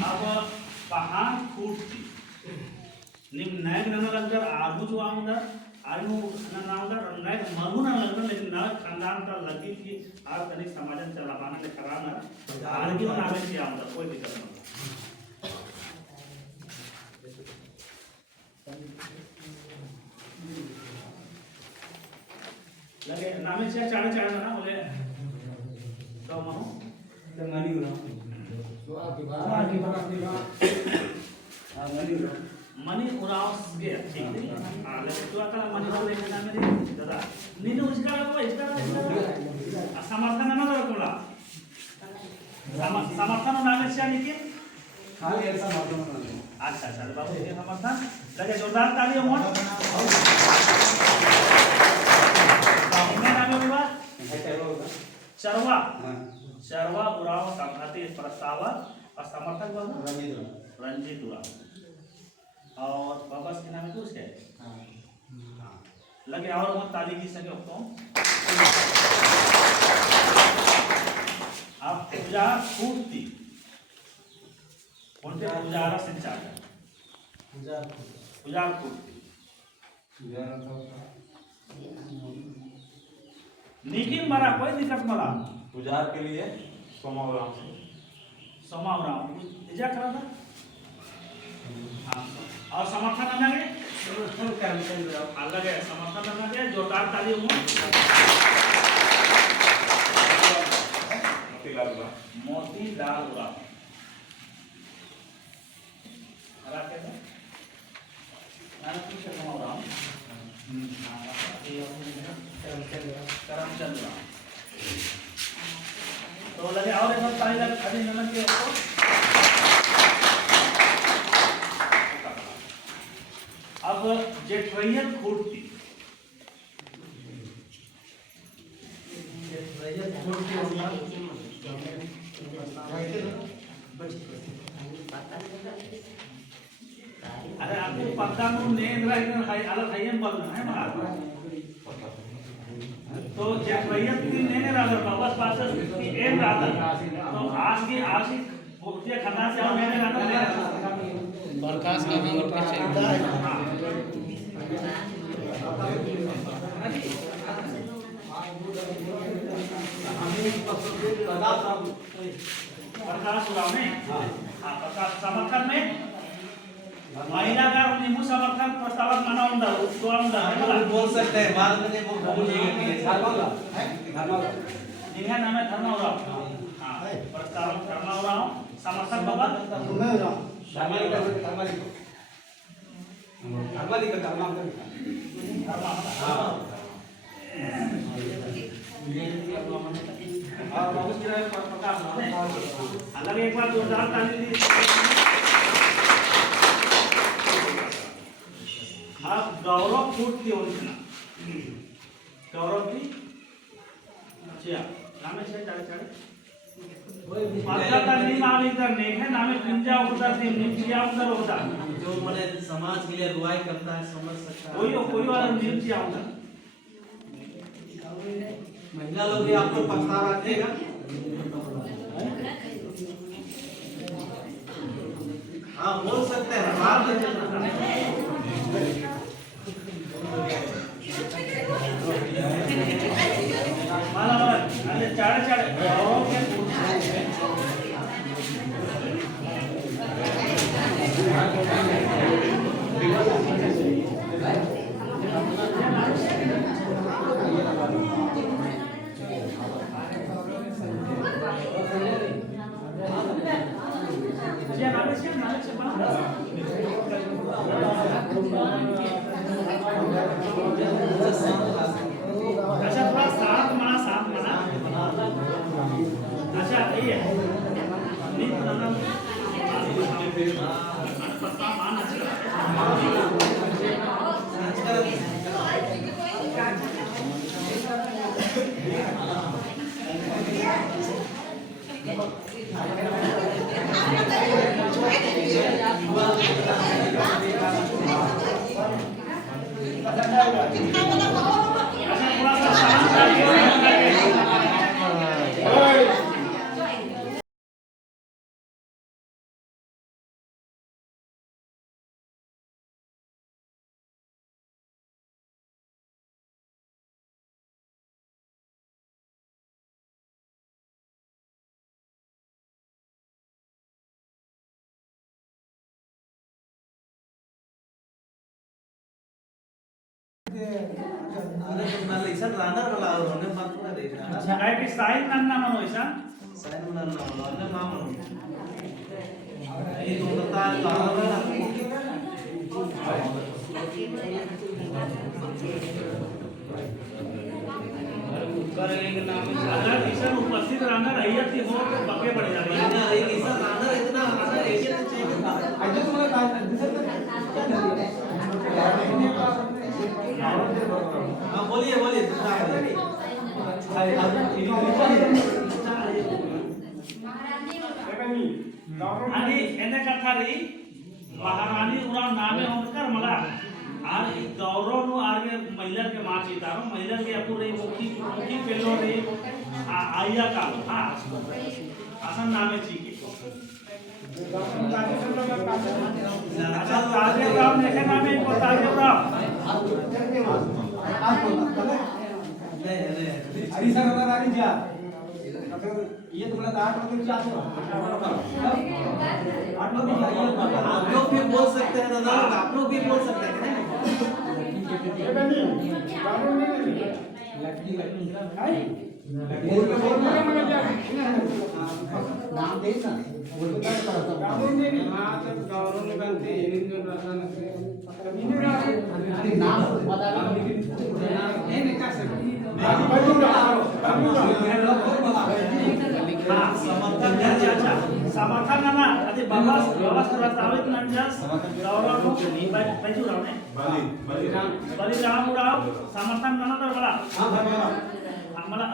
अब पहाड़ फूटती निम नैग नगर आगू जो आऊंगा आयु नाउंडर नैग मगुना लगन लेकिन ना खानदान का लगी थी आज तनिक समाजन चलावाना ले कराना आगे नामे से आऊंगा कोई दिक्कत नहीं लगे नामे से चाड़े चाड़े ना बोले तो मनो तो मनी उड़ा तो आपके बात मनी उराव गया ठीक है लगे तो आता मनी उराव लेके नामे दे दादा नीने उसका समर्थन ना करा कोला समर्थन नामे से निके खाली ऐसा समर्थन अच्छा अच्छा बाबू ये समर्थन लगे जोरदार ताली हो चरवा चरवा उराव संघाती प्रस्तावक और समर्थक बाबू रंजीत उराव और बाबा के नाम है कुछ है लगे और मत ताली की सके तो आप पूजा पूर्ति कौन से पूजारा संचार पूजा पूर्ति निकिन मरा कोई दिक्कत मला पुजार के लिए सोमावराम इजा करा था हाँ और समर्थन करना है अलग है समर्थन करना है जोरदार ताली हो गरबा मोतीलाल उराव हरा के नाम पूछ रहा हूं करमचंद राव तो लगे और एक बार ताली लगा अभिनंदन के उसको अब जेठवैया खूंटी अरे आपको पता नहीं अलग है बोलना है ना तो जेठवैया की नहीं रहा बस पास एम रहा तो आज की मुख्य खन्ना से हम मैंने रहा बरखास्त का नंबर पे चाहिए प्रकाश उराव ने हाँ प्रकाश समर्थन में महिला का नींबू समर्थन प्रस्ताव माना होता उसको हम बोल सकते हैं बाद में नहीं बोलिएगा कि जिनका नाम है धर्मा उराव हाँ प्रस्ताव धर्मा उराव समर्थन बाबा अलग एक बार जोरदार ताली दी आप गौरव फूट की ओरिजिनल गौरव की अच्छा नाम है चारे चारे माता नीम आव इधर नेक है नामे पिंजा उधर नीम निमचिया उधर होता जो मैंने समाज के लिए अगुवाई करता है समझ सकता है कोई वाला निमचिया उधर महिला लोग भी आपको पछता रखेगा हाँ बोल सकते हैं बाहर में माला अरे चारे चारे गौरव के अच्छा थोड़ा साथ मना अच्छा ये नींद नाम पत्ता मान इसान रानर वाला उन्होंने बात कर रही है अच्छा काय की साइन नन्ना मनो ऐसा साइन वाला ना उन्होंने मामा ये तो बता करेंगे नाम अगर ईशान उपस्थित रहना रही थी वो तो पक्के पड़ जाएंगे ना ईसान रानर इतना रानर एशियन चाहिए आज तुम्हाला हाँ बोलिए बोलिए आणि एने कथारी महारानी उरा नामे होकर मला आर गौरव नु आगे महिला के मां चितारो महिला के अपुरे मुखी मुखी पेलो रे आया का हां आसन नामे चीके अच्छा ताजेराव नेके नामे को ताजेराव अरे सर बता रही जा ये तुम्हाला 8 वगैरे चालू 8 वगैरे आप लोग भी बोल सकते हैं दादा आप लोग भी बोल सकते हैं लकी लकी काय नाम दे ना बोल का करता नाम बता समर्थन अच्छा समर्थन ना आधी बाबा सुरत आवे नंजस गौरव बाजू राव ने बलिराम राव समर्थन करना तर मला आम्हाला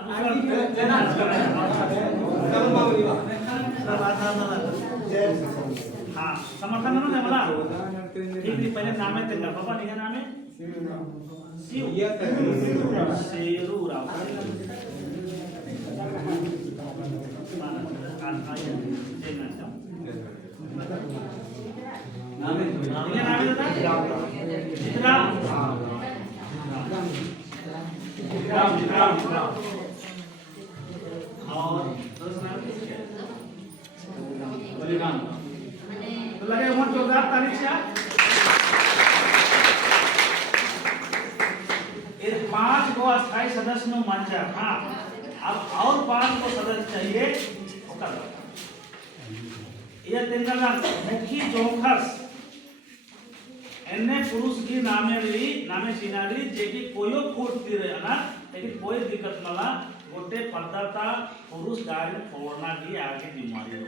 हाँ समर्थन ना मला ठीक ठीक पहले नाम है तेरा बाबा निका नाम है शेरू राव बलिराम तो लगे वहाँ 14 तारीख से ये 5 को अस्थायी सदस्य नो मंचा हाँ अब और 5 को सदस्य चाहिए ये तेलंगाना मुखी जोखस एने पुरुष की नामे सिनारी जेकी कोयो खोट दिरे ना लेकिन कोई दिक्कत मला गोटे पद्धता पुरुष गाड़ी फोड़ना की आगे बीमारी हो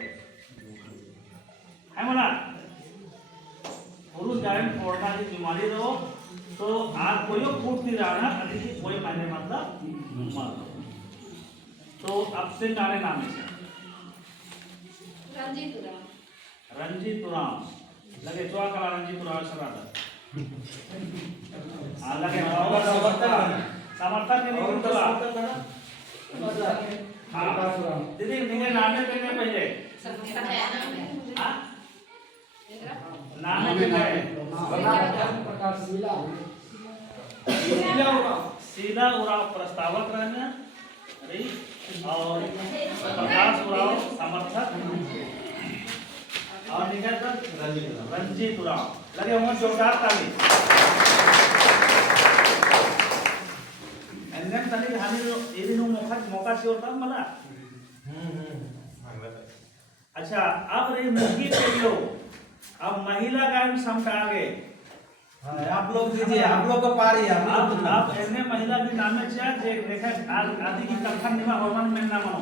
है मला पुरुष गाड़ी फोड़ना की बीमारी हो तो आज कोयो खोट दिरा ना अभी कोई मायने मतलब मत तो अब से गाने नाम है रंजीत उराव लगे चुआ कला रंजीत उराव सरादा लगे समर्थन के लिए तो हाँ दीदी निगे नामे पेने पहले नामे पेने सीधा उराव प्रस्तावक रहना और प्रकाश उराव समर्थक और निकल रंजीत उराव लगे वहाँ जोरदार ताली एनएम ताली हानि ये दिन मौका से होता मला अच्छा अब रही मुखी के लो अब महिला गायन समता आगे आप लोग दीजिए आप लोग को पारी है अब एने महिला की नामे चाह जे रेखा आदि की कथा निमा हवन में नाम हो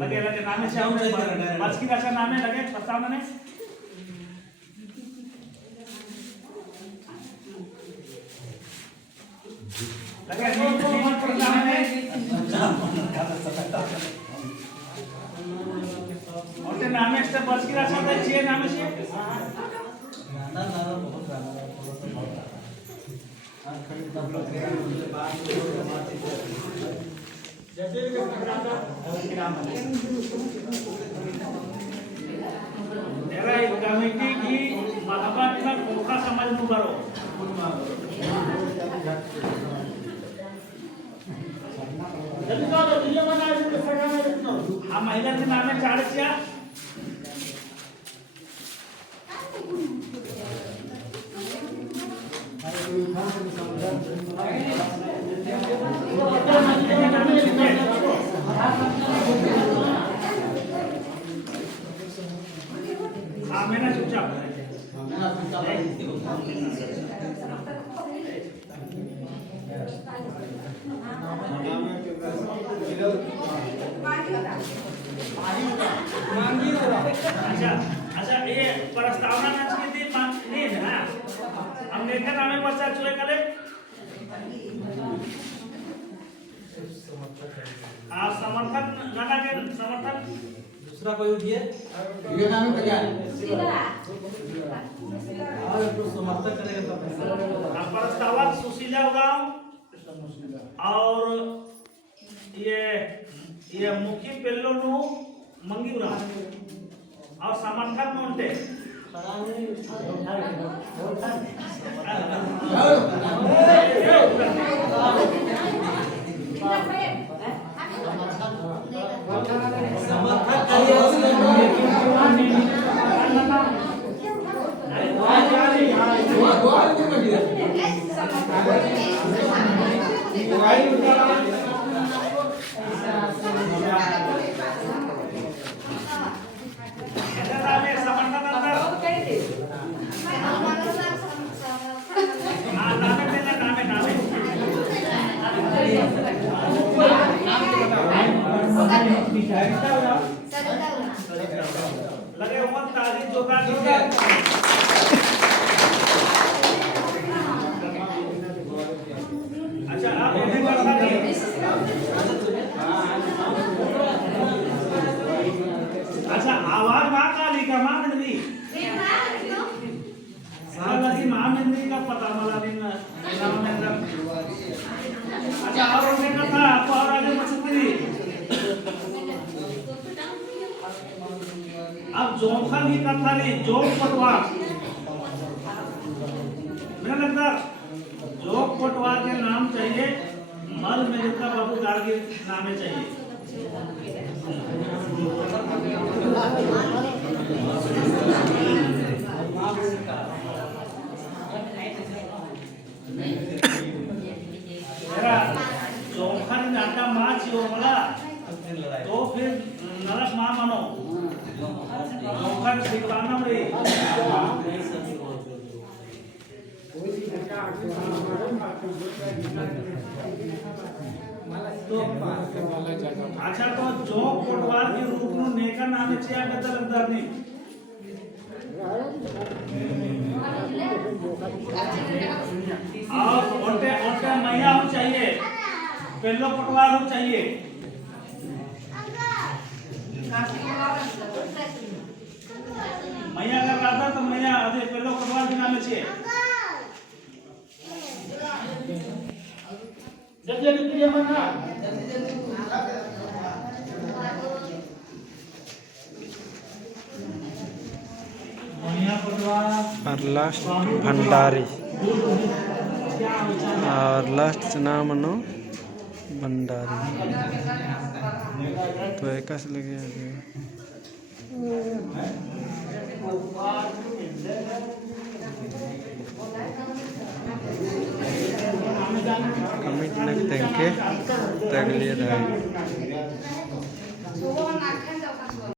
लगे नामे से हमने बस की का नामे लगे प्रस्ताव में लगे नहीं प्रस्ताव में और ते नामे से बस की राशा दे चाहिए नामे से कमेटी की महात्मा कोखा समाज मुबारो हाँ महिला के नाम है 4 हाँ मैंने चुपचाप अच्छा अच्छा ये प्रस्तावना में की नहीं है ना हम लेखा नामे पर्चा चुए करे समर्थन लगा के समर्थन दूसरा कोई उठिए ये नाम क्या है और तो समर्थन करेगा तो प्रस्तावक सुशीला उराव और ये मुखी पेल्लो नु मंगी उराव और समर्थक मोंटे समर्थक लगे उमर ताली जोरदार कीजिए। अच्छा आप ये करता नहीं। अच्छा आवाज माँ काली का माँ मिंदी लगी माँ मिंदी का पता मला दिन नाम में अच्छा और उसने कहा आपको और आगे बढ़ सकती थी। अब जोखन ही कथा नहीं जोक पटवार मेरा लगता जोक पटवार के नाम चाहिए मल मेजर का बाबू गार्गी नामे चाहिए। मेरा जोखन नाटा माँ चियो मला तो फिर नरक माँ मानो जोखन सिखवाना रे तो अच्छा तो जोक कोटवार के रूप में नेका नाम चाहिए बदल अंदर नहीं और ओटे ओटे मैया हो चाहिए पेलो कोटवार हो चाहिए मैया अगर रहता तो मैया अरे पेलो कोटवार के नाम चाहिए जल्दी प्रिय बना और लास्ट भंडारी और लास्ट नाम नो भंडारी तो एक से लगे कमिट लगते हैं के तगलिए